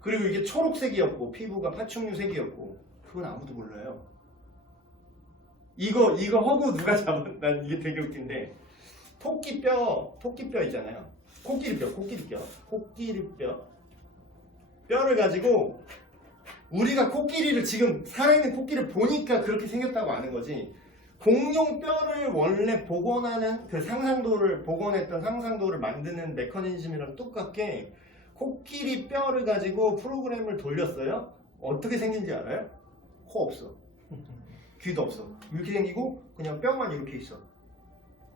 그리고 이게 초록색이었고 피부가 파충류색이었고 그건 아무도 몰라요. 이거 허구 누가 잡은? 난 이게 되게 웃긴데 토끼뼈 있잖아요. 코끼리뼈 뼈를 가지고 우리가 코끼리를 지금 살아있는 코끼리를 보니까 그렇게 생겼다고 아는 거지. 공룡 뼈를 원래 복원하는 그 복원했던 상상도를 만드는 메커니즘이랑 똑같게 코끼리 뼈를 가지고 프로그램을 돌렸어요. 어떻게 생긴지 알아요? 코 없어. 귀도 없어. 이렇게 생기고 그냥 뼈만 이렇게 있어.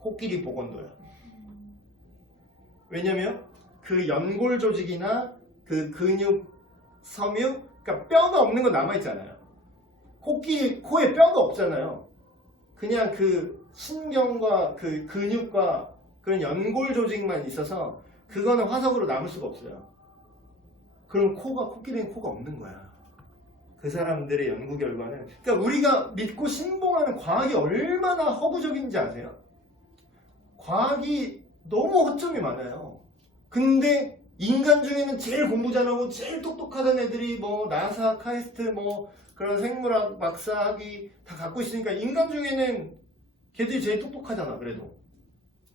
코끼리 복원도야. 왜냐면 그 연골 조직이나 그 근육, 섬유, 그러니까 뼈가 없는 건 남아있잖아요. 코에 뼈가 없잖아요. 그냥 그 신경과 그 근육과 그런 연골 조직만 있어서 그거는 화석으로 남을 수가 없어요. 그럼 코끼리는 코가 없는 거야. 그 사람들의 연구 결과는. 그러니까 우리가 믿고 신봉하는 과학이 얼마나 허구적인지 아세요? 과학이 너무 허점이 많아요. 근데 인간 중에는 제일 공부 잘하고 제일 똑똑하던 애들이 뭐 나사, 카이스트 뭐 그런 생물학 박사학위 다 갖고 있으니까 인간 중에는 걔들이 제일 똑똑하잖아, 그래도.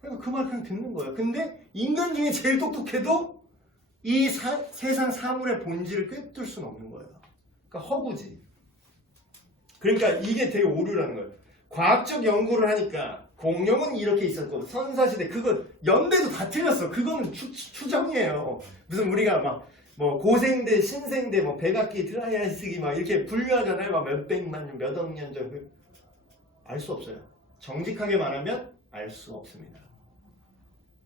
그러니까 그 말 그냥 듣는 거예요. 근데 인간 중에 제일 똑똑해도 이 세상 사물의 본질을 꿰뚫을 수는 없는 거예요. 그러니까 허구지. 그러니까 이게 되게 오류라는 거예요. 과학적 연구를 하니까 공룡은 이렇게 있었고 선사시대 그거 연대도 다 틀렸어. 그거는 추정이에요. 무슨 우리가 막 뭐 고생대, 신생대, 뭐 백악기, 트라이아스기 막 이렇게 분류하잖아요. 막 몇백만 년, 몇 억 년 전. 알 수 없어요. 정직하게 말하면 알 수 없습니다.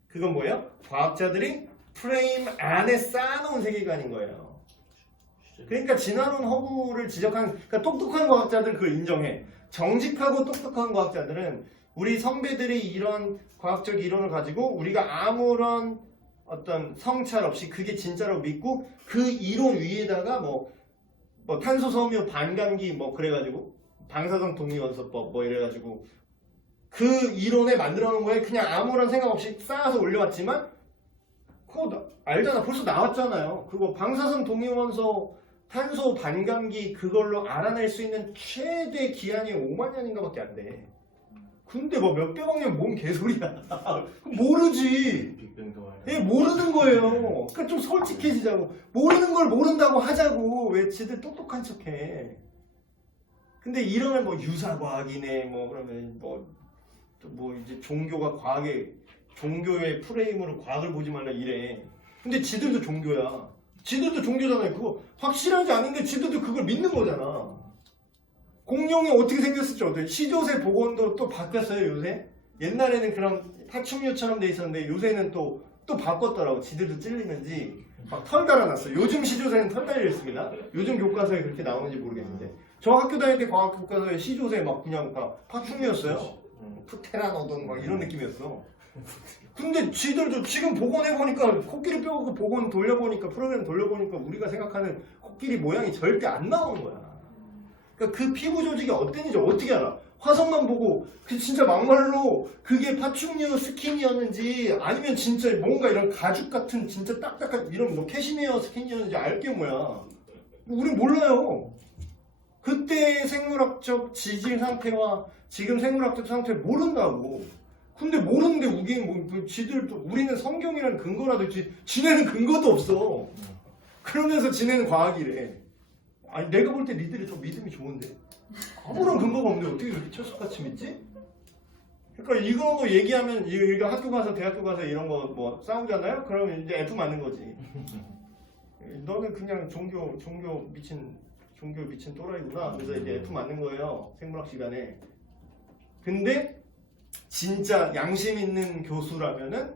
그건 뭐예요? 과학자들이 프레임 안에 쌓아놓은 세계관인 거예요. 그러니까 진화론 허구를 지적하는, 그러니까 똑똑한 과학자들은 그걸 인정해. 정직하고 똑똑한 과학자들은 우리 선배들이 이런 과학적 이론을 가지고 우리가 아무런 어떤 성찰 없이 그게 진짜라고 믿고 그 이론 위에다가 뭐 탄소 섬유 반감기 뭐 그래가지고 방사성 동위원소법 뭐 이래가지고 그 이론에 만들어 놓은 거에 그냥 아무런 생각 없이 쌓아서 올려왔지만 그거 알잖아. 벌써 나왔잖아요. 그거 방사성 동위원소 탄소 반감기 그걸로 알아낼 수 있는 최대 기한이 5만 년인가 밖에 안 돼. 근데 뭐 몇백억 년 뭔 개소리야. 모르지. 예, 모르는 거예요. 그러니까 좀 솔직해지자고. 모르는 걸 모른다고 하자고. 왜 지들 똑똑한 척해. 근데 이러면 뭐 유사과학이네 뭐 그러면 뭐 이제 종교가 종교의 프레임으로 과학을 보지 말라 이래. 근데 지들도 종교야. 지들도 종교잖아요. 그거 확실하지 않은데 지들도 그걸 믿는 거잖아. 공룡이 어떻게 생겼을지 어때? 시조새 복원도 또 바뀌었어요 요새. 옛날에는 그런 파충류처럼 돼 있었는데 요새는 또 바꿨더라고. 지들도 찔리는지 막 털 달아놨어. 요즘 시조새는 털 달려 있습니다. 요즘 교과서에 그렇게 나오는지 모르겠는데 저 학교 다닐 때 과학 교과서에 시조새 막 그냥 다 파충류였어요. 프테라노돈 막 이런 느낌이었어. 근데 지들도 지금 복원해보니까 코끼리 뼈 복원 돌려보니까 프로그램 돌려보니까 우리가 생각하는 코끼리 모양이 절대 안 나오는 거야. 그러니까 그 피부 조직이 어땠는지 어떻게 알아? 화성만 보고 그 진짜 막말로 그게 파충류 스킨이었는지 아니면 진짜 뭔가 이런 가죽 같은 진짜 딱딱한 이런 뭐 캐시미어 스킨이었는지 알게 뭐야. 우린 몰라요. 그때 생물학적 지질 상태와 지금 생물학적 상태를 모른다고. 근데 모르는데 지들도 우리는 성경이라는 근거라도 있지 지네는 근거도 없어. 그러면서 지네는 과학이래. 아니 내가 볼 때 니들이 더 믿음이 좋은데 아무런 근거가 없는데 어떻게 그렇게 철석같이 믿지? 그러니까 이거 뭐 얘기하면 이거 학교 가서 대학교 가서 이런 거 뭐 싸우잖아요? 그러면 이제 F 맞는 거지. 너는 그냥 종교 미친 또라이구나. 그래서 이제 F 맞는 거예요. 생물학 시간에. 근데 진짜 양심 있는 교수라면은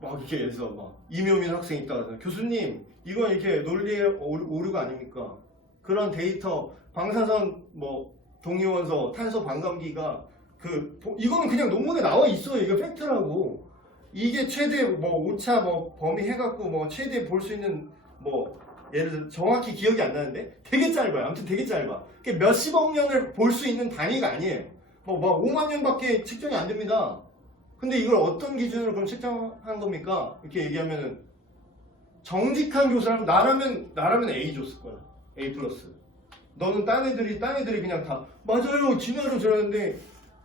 막 이렇게 해서 막 이묘민 학생이 있다. 교수님 이건 이렇게 논리의 오류가 아닙니까? 그런 데이터 방사선 뭐 동위원소 탄소 반감기가 이거는 그냥 논문에 나와 있어요. 이거 팩트라고. 이게 최대 뭐 오차 뭐 범위 해갖고 뭐 최대 볼 수 있는 뭐 예를 들어 정확히 기억이 안 나는데 되게 짧아요. 아무튼 되게 짧아. 몇십억 년을 볼 수 있는 단위가 아니에요. 뭐 5만 년밖에 측정이 안 됩니다. 근데 이걸 어떤 기준으로 그럼 측정한 겁니까? 이렇게 얘기하면은 정직한 교수라면 나라면 A 줬을 거야. A 플러스. 너는 딴 애들이 그냥 다 맞아요 진화로 저러는데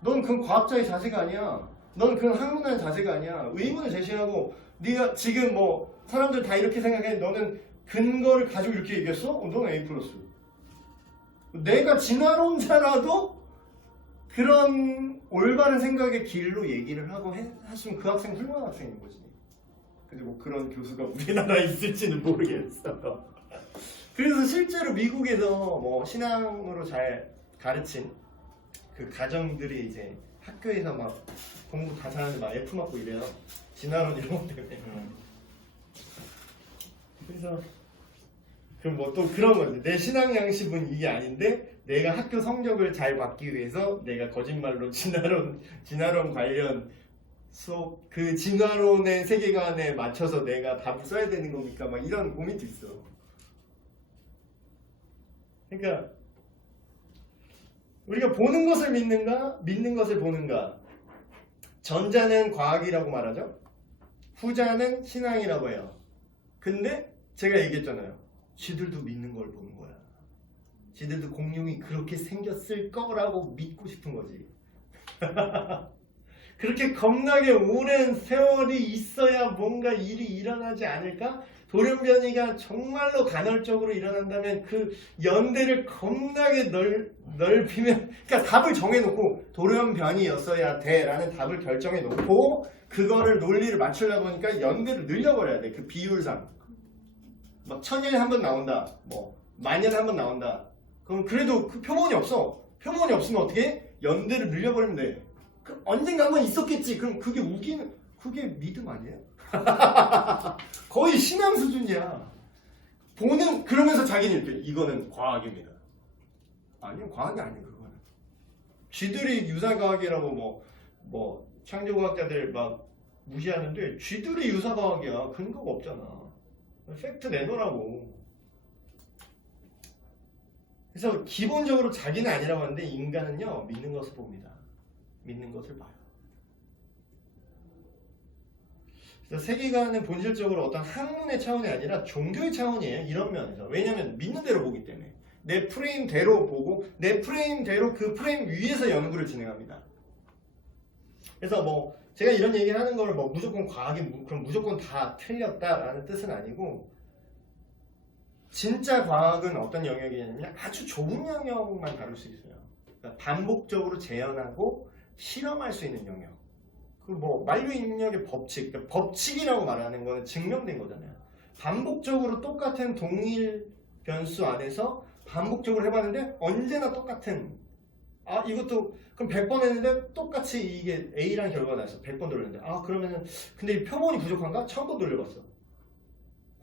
넌 그건 과학자의 자세가 아니야. 넌 그건 학문의 자세가 아니야. 의문을 제시하고 네가 지금 뭐 사람들 다 이렇게 생각해. 너는 근거를 가지고 이렇게 얘기했어? 너는 A 플러스. 내가 진화론자라도 그런 올바른 생각의 길로 얘기를 하고 했으면 그 학생 훌륭한 학생인 거지. 근데 뭐 그런 교수가 우리나라에 있을지는 모르겠어. 그래서 실제로 미국에서 뭐 신앙으로 잘 가르친 그 가정들이 이제 학교에서 막 공부 다 잘하는데 막 F 맞고 이래요. 진화론 이런 것 때문에. 그래서 그럼 뭐 또 그런 거지. 내 신앙 양식은 이게 아닌데 내가 학교 성적을 잘 받기 위해서 내가 거짓말로 진화론 관련 수업 그 진화론의 세계관에 맞춰서 내가 답을 써야 되는 겁니까? 막 이런 고민도 있어. 그러니까 우리가 보는 것을 믿는가? 믿는 것을 보는가? 전자는 과학이라고 말하죠. 후자는 신앙이라고 해요. 근데 제가 얘기했잖아요. 지들도 믿는 걸 보는 거야. 지들도 공룡이 그렇게 생겼을 거라고 믿고 싶은 거지. 그렇게 겁나게 오랜 세월이 있어야 뭔가 일이 일어나지 않을까? 돌연변이가 정말로 간헐적으로 일어난다면 그 연대를 겁나게 넓히면, 그러니까 답을 정해놓고 돌연변이였어야 돼라는 답을 결정해놓고 그거를 논리를 맞추려고 하니까 연대를 늘려버려야 돼. 그 비율상. 막 1000년에 한 번 나온다. 뭐 10,000년에 한 번 나온다. 그럼 그래도 그 표본이 없어. 표본이 없으면 어떻게? 연대를 늘려버리면 돼. 언젠가 한 번 있었겠지. 그럼 그게 그게 믿음 아니에요? 거의 신앙 수준이야. 그러면서 자기는 이렇게 이거는 과학입니다. 아니요, 과학이 아니에요. 그거는 쥐들이 유사과학이라고 뭐 창조과학자들 막 무시하는데 쥐들이 유사과학이야. 근거가 없잖아. 팩트 내놓으라고. 그래서 기본적으로 자기는 아니라고 하는데 인간은요 믿는 것을 봅니다. 믿는 것을 봐요. 그래서 세계관은 본질적으로 어떤 학문의 차원이 아니라 종교의 차원이에요. 이런 면에서. 왜냐하면 믿는 대로 보기 때문에. 내 프레임대로 보고 내 프레임대로 그 프레임 위에서 연구를 진행합니다. 그래서 뭐 제가 이런 얘기를 하는 걸 뭐 무조건 과학이 그럼 무조건 다 틀렸다라는 뜻은 아니고 진짜 과학은 어떤 영역이냐면 아주 좁은 영역만 다룰 수 있어요. 그러니까 반복적으로 재현하고 실험할 수 있는 영역. 그 뭐 만류 인력의 법칙, 그러니까 법칙이라고 말하는 거는 증명된 거잖아요. 반복적으로 똑같은 동일 변수 안에서 반복적으로 해봤는데 언제나 똑같은 이것도 그럼 100번 했는데 똑같이 이게 A라는 결과가 나왔어. 100번 돌렸는데 그러면은 근데 이 표본이 부족한가? 1000번 돌려봤어.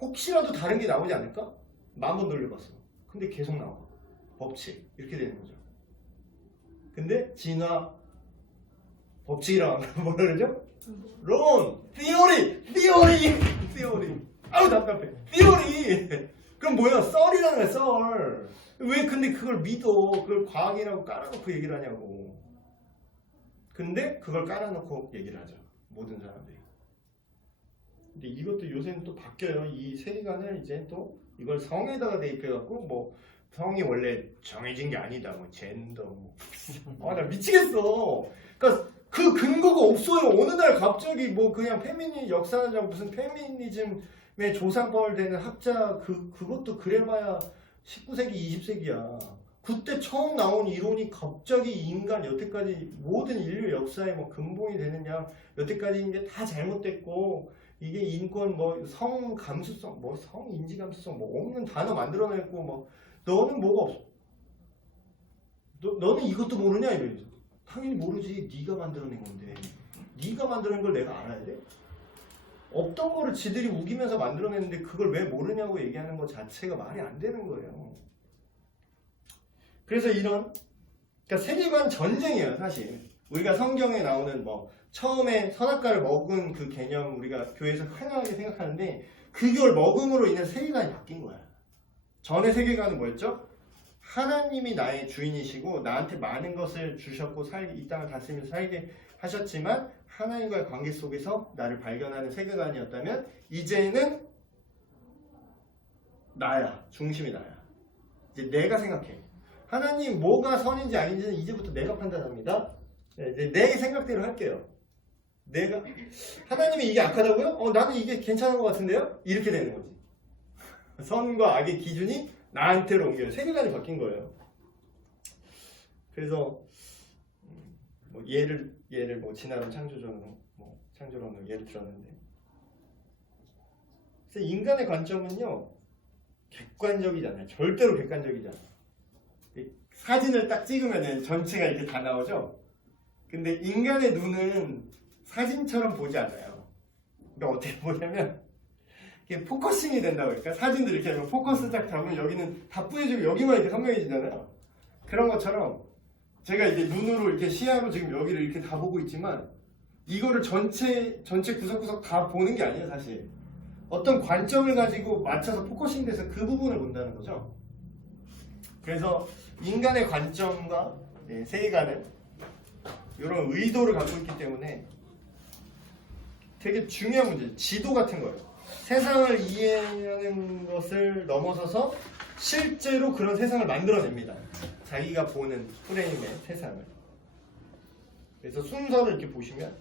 혹시라도 다른 게 나오지 않을까? 10,000번 돌려봤어. 근데 계속 나와. 법칙 이렇게 되는 거죠. 근데 진화 법칙이라고 하면 뭐라 그러죠? 론, theory. 아우 답답해. theory. 그럼 뭐야? 썰이라는 거야, 썰. 왜 근데 그걸 믿어? 그걸 과학이라고 깔아놓고 얘기를 하냐고. 근데 그걸 깔아놓고 얘기를 하죠. 모든 사람들이. 근데 이것도 요새는 또 바뀌어요. 이 세계관을 이제 또 이걸 성에다가 대입해갖고 뭐 성이 원래 정해진 게 아니다. 뭐 젠더 뭐. 나 미치겠어. 그러니까 그 근거가 없어요. 어느 날 갑자기 뭐 그냥 역사장 무슨 페미니즘의 조상벌 되는 학자 그것도 그래봐야 19세기 20세기야. 그때 처음 나온 이론이 갑자기 인간 여태까지 모든 인류 역사에 뭐 근본이 되느냐 여태까지 이제 다 잘못됐고 이게 인권 뭐 성 감수성 뭐 성 인지 감수성 뭐 없는 단어 만들어냈고 뭐 너는 뭐가 없어. 너는 이것도 모르냐 이러면서 당연히 모르지. 네가 만들어낸 건데 네가 만들어낸 걸 내가 알아야 돼? 없던 거를 지들이 우기면서 만들어냈는데 그걸 왜 모르냐고 얘기하는 것 자체가 말이 안 되는 거예요. 그래서 이런 그러니까 세계관 전쟁이에요. 사실 우리가 성경에 나오는 뭐 처음에 선악과를 먹은 그 개념 우리가 교회에서 흔하게 생각하는데 그걸 먹음으로 인해서 세계관이 바뀐 거야. 전의 세계관은 뭐였죠? 하나님이 나의 주인이시고 나한테 많은 것을 주셨고 이 땅을 다스리면서 살게 하셨지만 하나님과의 관계 속에서 나를 발견하는 세계관이었다면 이제는 나야. 중심이 나야. 이제 내가 생각해. 하나님 뭐가 선인지 아닌지는 이제부터 내가 판단합니다. 이제 내 생각대로 할게요. 내가 하나님이 이게 악하다고요? 나는 이게 괜찮은 것 같은데요? 이렇게 되는 거지. 선과 악의 기준이 나한테로 옮겨요. 세계관이 바뀐 거예요. 그래서 뭐 예를 뭐 지나간 창조론으로 예를 들었는데, 그래서 인간의 관점은요 객관적이잖아요. 절대로 객관적이잖아. 사진을 딱 찍으면 전체가 이렇게 다 나오죠. 근데 인간의 눈은 사진처럼 보지 않아요. 그러니까 어떻게 보냐면 이게 포커싱이 된다고 할까? 사진들 이렇게 하면 포커스 딱 잡으면 여기는 다 뿌여지고 여기만 이렇게 선명해지잖아요. 그런 것처럼 제가 이제 눈으로 이렇게 시야로 지금 여기를 이렇게 다 보고 있지만 이거를 전체 구석구석 다 보는 게 아니에요, 사실. 어떤 관점을 가지고 맞춰서 포커싱 돼서 그 부분을 본다는 거죠. 그래서 인간의 관점과 세계관은 이런 의도를 갖고 있기 때문에 되게 중요한 문제죠. 지도 같은 거예요. 세상을 이해하는 것을 넘어서서 실제로 그런 세상을 만들어냅니다. 자기가 보는 프레임의 세상을. 그래서 순서를 이렇게 보시면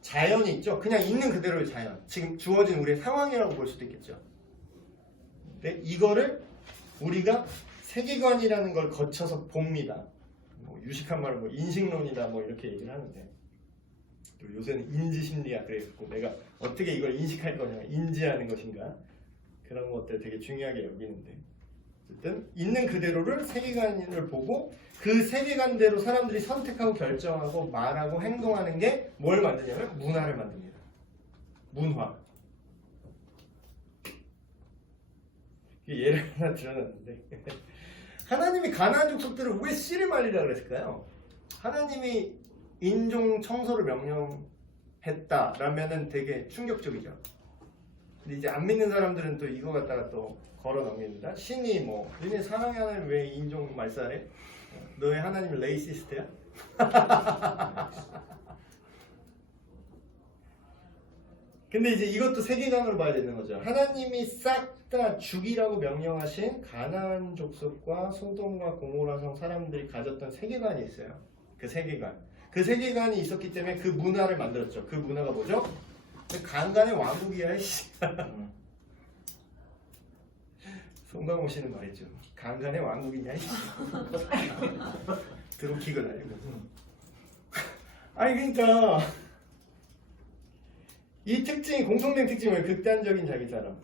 자연이 있죠. 그냥 있는 그대로의 자연. 지금 주어진 우리의 상황이라고 볼 수도 있겠죠. 근데 이거를 우리가 세계관이라는 걸 거쳐서 봅니다. 뭐 유식한 말로 뭐 인식론이다 뭐 이렇게 얘기를 하는데 또 요새는 인지심리학 그래갖고 내가 어떻게 이걸 인식할 거냐 인지하는 것인가 그런 것들 되게 중요하게 여기는데 어쨌든 있는 그대로를 세계관을 보고 그 세계관대로 사람들이 선택하고 결정하고 말하고 행동하는 게 뭘 만드냐면 문화를 만듭니다. 문화. 예를 하나 들어놨는데 하나님이 가나안 족속들을 왜 씨를 말리라 그랬을까요? 하나님이 인종 청소를 명령했다라면은 되게 충격적이죠. 근데 이제 안 믿는 사람들은 또 이거 갖다가 또 걸어 넘깁니다. 신이 뭐 너네 사랑의 하나님 왜 인종 말살해? 너의 하나님은 레이시스트야? 근데 이제 이것도 세계관으로 봐야 되는 거죠. 하나님이 싹 다 죽이라고 명령하신 가나안 족속과 소돔과 고모라 성 사람들이 가졌던 세계관이 있어요. 그 세계관이 있었기 때문에 그 문화를 만들었죠. 그 문화가 뭐죠? 강간의 왕국이야. 송강호 씨는 말했죠. 강간의 왕국이냐. 드롭킥을 날리면서. 아니 그러니까 이 특징이 공통된 특징이 뭐예요? 극단적인 자기 사람.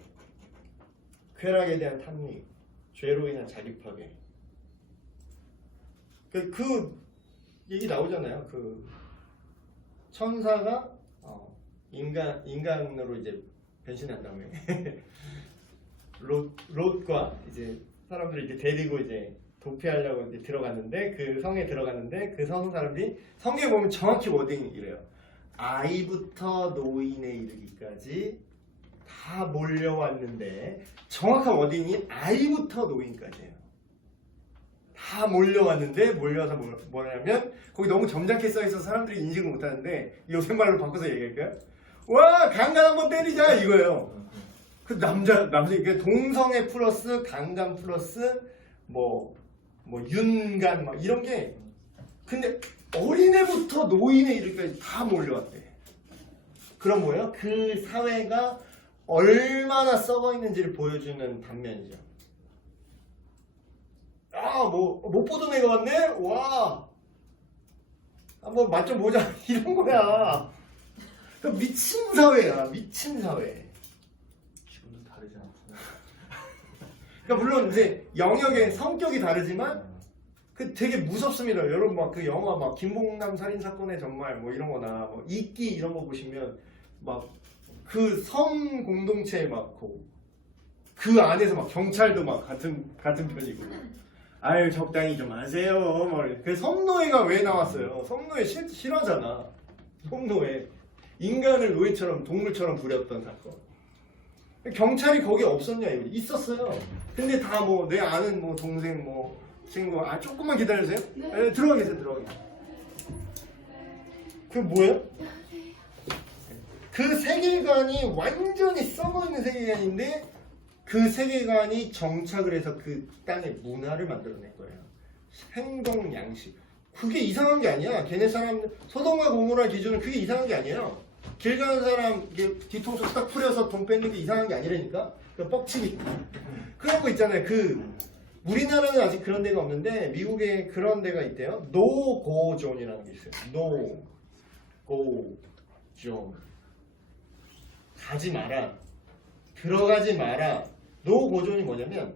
쾌락에 대한 탐닉, 죄로 인한 자기 파괴. 그 얘기 나오잖아요. 그 천사가 인간으로 이제 변신한 다음에 롯과 이제 사람들을 이렇게 데리고 이제 도피하려고 이제 들어갔는데 그 성에 들어갔는데 그 성 사람들이 성경에 보면 정확히 워딩이 이래요. 아이부터 노인에 이르기까지 다 몰려왔는데 정확한 워딩이 아이부터 노인까지예요. 다 몰려왔는데 몰려와서 뭐냐면 거기 너무 점잖게 써있어서 사람들이 인식을 못하는데 요새 말로 바꿔서 얘기할까요? 와 강간 한번 때리자 이거예요. 그 남자 이게 동성애 플러스 강간 플러스 뭐 윤간 막 이런 게 근데 어린애부터 노인에 이르기까지 다 몰려왔대. 그럼 뭐예요? 그 사회가 얼마나 썩어 있는지를 보여주는 단면이죠. 못 보던 애가 왔네? 와 한번 맛 좀 보자 이런 거야. 그 미친 사회야. 미친 사회. 지금도 다르지 않구나. 그러니까 물론 이제 영역의 성격이 다르지만 그 되게 무섭습니다. 여러분 막 그 영화 막 김봉남 살인 사건의 전말 뭐 이런 거나 뭐 이끼 이런 거 보시면 막 그 섬 공동체 많고 그 안에서 막 경찰도 막 같은 편이고 아유 적당히 좀 하세요. 그 섬노예가 왜 나왔어요? 섬노예 싫어하잖아. 섬노예 인간을 노예처럼 동물처럼 부렸던 사건. 경찰이 거기 없었냐 이거 있었어요. 근데 다 뭐 내 아는 뭐 동생 뭐 친구 조금만 기다려주세요. 네, 들어가 계세요. 들어가 계세요. 그 뭐예요? 그 세계관이 완전히 썩어있는 세계관인데 그 세계관이 정착을 해서 그 땅의 문화를 만들어낸 거예요. 행동 양식. 그게 이상한 게 아니야. 걔네 사람 소돔과 고모라 기준은 그게 이상한 게 아니에요. 길 가는 사람 뒤통수 딱 풀려서 돈 뺏는 게 이상한 게 아니라니까. 그 뻑치기. 그런 거 있잖아요. 우리나라는 아직 그런 데가 없는데 미국에 그런 데가 있대요. 노고존이라는 게 있어요. 노고존. 가지 마라. 들어가지 마라. 노고존이 뭐냐면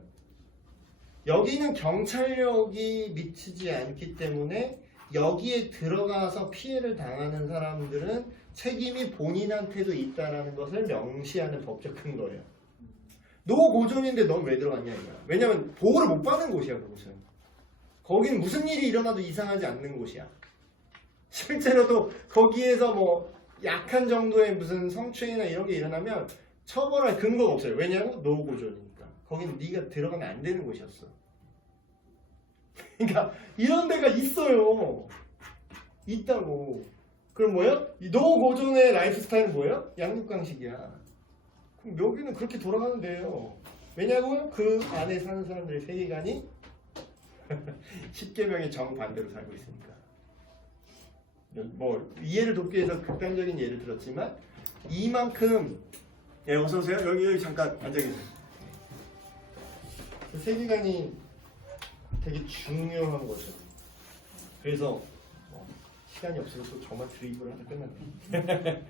여기는 경찰력이 미치지 않기 때문에 여기에 들어가서 피해를 당하는 사람들은 책임이 본인한테도 있다는 것을 명시하는 법적 근거예요. 노고존인데 넌 왜 들어갔냐 이거야. 왜냐면 보호를 못 받는 곳이야 그곳은. 거긴 무슨 일이 일어나도 이상하지 않는 곳이야. 실제로도 거기에서 뭐 약한 정도의 무슨 성추행이나 이런 게 일어나면 처벌할 근거가 없어요. 왜냐면 노고존이니까. 거기는 네가 들어가면 안 되는 곳이었어. 그러니까 이런 데가 있어요. 있다고. 그럼 뭐예요? 이 노고존의 라이프 스타일은 뭐예요? 양육강식이야. 그럼 여기는 그렇게 돌아가면 돼요. 왜냐고요? 그 안에 사는 사람들의 세계관이 10계명의 정반대로 살고 있으니까. 뭐 이해를 돕기 위해서 극단적인 예를 들었지만 이만큼 어서 오세요. 여기 잠깐 앉아 계세요. 그 세계관이 되게 중요한 거죠. 그래서 시간이 없어서 또 저만 드립을 하다 끝났네.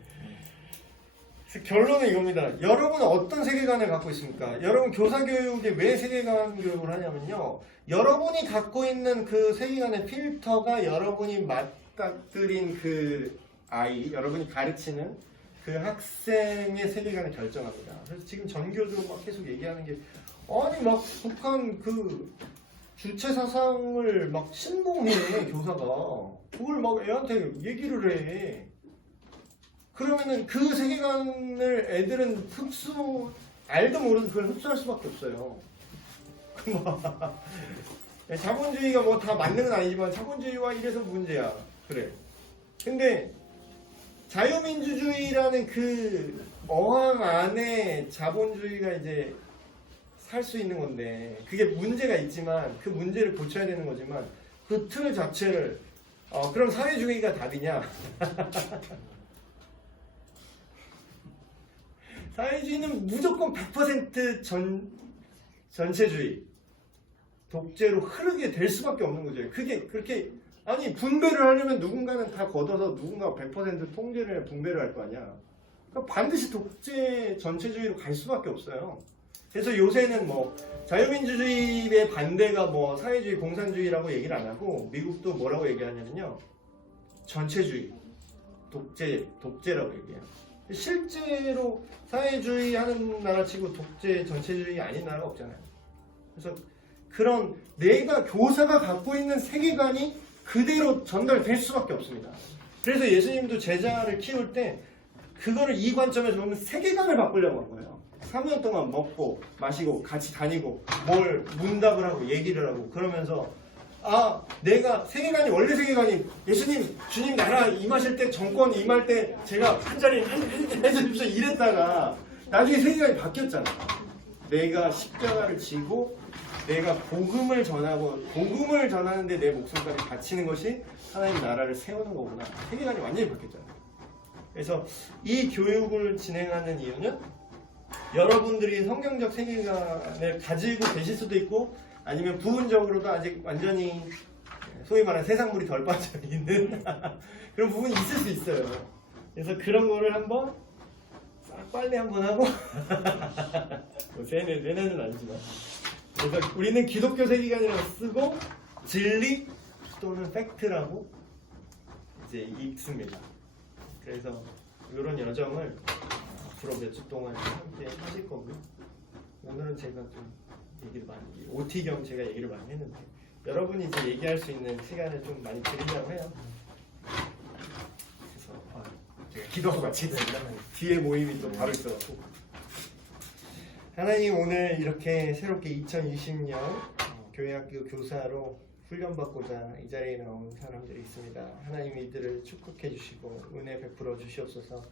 결론은 이겁니다. 여러분은 어떤 세계관을 갖고 있습니까? 여러분 교사교육에 왜 세계관 교육을 하냐면요. 여러분이 갖고 있는 그 세계관의 필터가 여러분이 맞닥뜨린 그 아이, 여러분이 가르치는 그 학생의 세계관을 결정합니다. 그래서 지금 전교조 막 계속 얘기하는 게 아니 막 북한 그 주체 사상을 막 신봉해 교사가 그걸 막 애한테 얘기를 해. 그러면은 그 세계관을 애들은 알도 모르도 그걸 흡수할 수밖에 없어요. 자본주의가 뭐 다 맞는 건 아니지만 자본주의와 이래서 문제야. 그래. 근데 자유민주주의라는 그 어항 안에 자본주의가 이제 살 수 있는 건데 그게 문제가 있지만 그 문제를 고쳐야 되는 거지만 그 틀 자체를 그럼 사회주의가 답이냐? 사회주의는 무조건 100% 전체주의, 독재로 흐르게 될 수밖에 없는 거죠. 그게 그렇게 아니 분배를 하려면 누군가는 다 걷어서 누군가 100% 통제를 분배를 할 거 아니야. 그러니까 반드시 독재 전체주의로 갈 수밖에 없어요. 그래서 요새는 뭐 자유민주주의의 반대가 뭐 사회주의, 공산주의라고 얘기를 안 하고 미국도 뭐라고 얘기하냐면요. 전체주의, 독재라고 얘기해요. 실제로 사회주의 하는 나라 치고 독재, 전체주의 아닌 나라가 없잖아요. 그래서 그런 내가 교사가 갖고 있는 세계관이 그대로 전달될 수밖에 없습니다. 그래서 예수님도 제자를 키울 때 그거를 이 관점에서 보면 세계관을 바꾸려고 한 거예요. 3년 동안 먹고 마시고 같이 다니고 뭘 문답을 하고 얘기를 하고 그러면서 아 내가 세계관이 원래 세계관이 예수님 주님 나라 임하실 때 정권 임할 때 제가 한 자리 해주십시오 이랬다가 나중에 세계관이 바뀌었잖아. 내가 십자가를 지고 내가 복음을 전하고 복음을 전하는데 내 목숨까지 바치는 것이 하나님 나라를 세우는 거구나. 세계관이 완전히 바뀌었잖아. 그래서 이 교육을 진행하는 이유는 여러분들이 성경적 세계관을 가지고 계실 수도 있고 아니면 부분적으로도 아직 완전히 소위 말하는 세상물이 덜 빠져 있는 그런 부분이 있을 수 있어요. 그래서 그런 거를 한번 싹 빨리 한번 하고 뭐 세뇌는 아니지만 그래서 우리는 기독교 세계관이라고 쓰고 진리 또는 팩트라고 이제 읽습니다. 그래서 이런 여정을 앞으로 몇 주 동안 함께 하실 거고요. 오늘은 제가 좀 얘기를 많이 OT 겸 제가 얘기를 많이 했는데 여러분이 이제 얘기할 수 있는 시간을 좀 많이 드리려고 해요. 그래서 제가 기도하고 마치겠습니다. 뒤에 모임이 또 바로 있어갖고 하나님 오늘 이렇게 새롭게 2020년 교회학교 교사로 훈련받고자 이 자리에 나온 사람들이 있습니다. 하나님 이들을 축복해 주시고 은혜 베풀어 주시옵소서.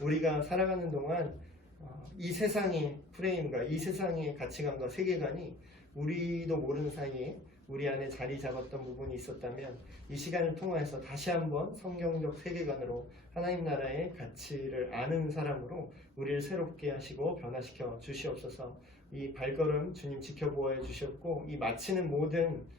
우리가 살아가는 동안 이 세상의 프레임과 이 세상의 가치관과 세계관이 우리도 모르는 사이에 우리 안에 자리 잡았던 부분이 있었다면 이 시간을 통해서 다시 한번 성경적 세계관으로 하나님 나라의 가치를 아는 사람으로 우리를 새롭게 하시고 변화시켜 주시옵소서. 이 발걸음 주님 지켜보아 주셨고 이 마치는 모든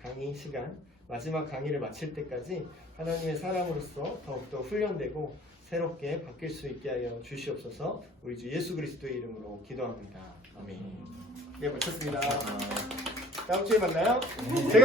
강의 시간 마지막 강의를 마칠 때까지 하나님의 사람으로서 더욱더 훈련되고 새롭게 바뀔 수 있게 하여 주시옵소서. 우리 주 예수 그리스도의 이름으로 기도합니다. 아멘. 네, 마쳤습니다. 다음 주에 만나요. 제가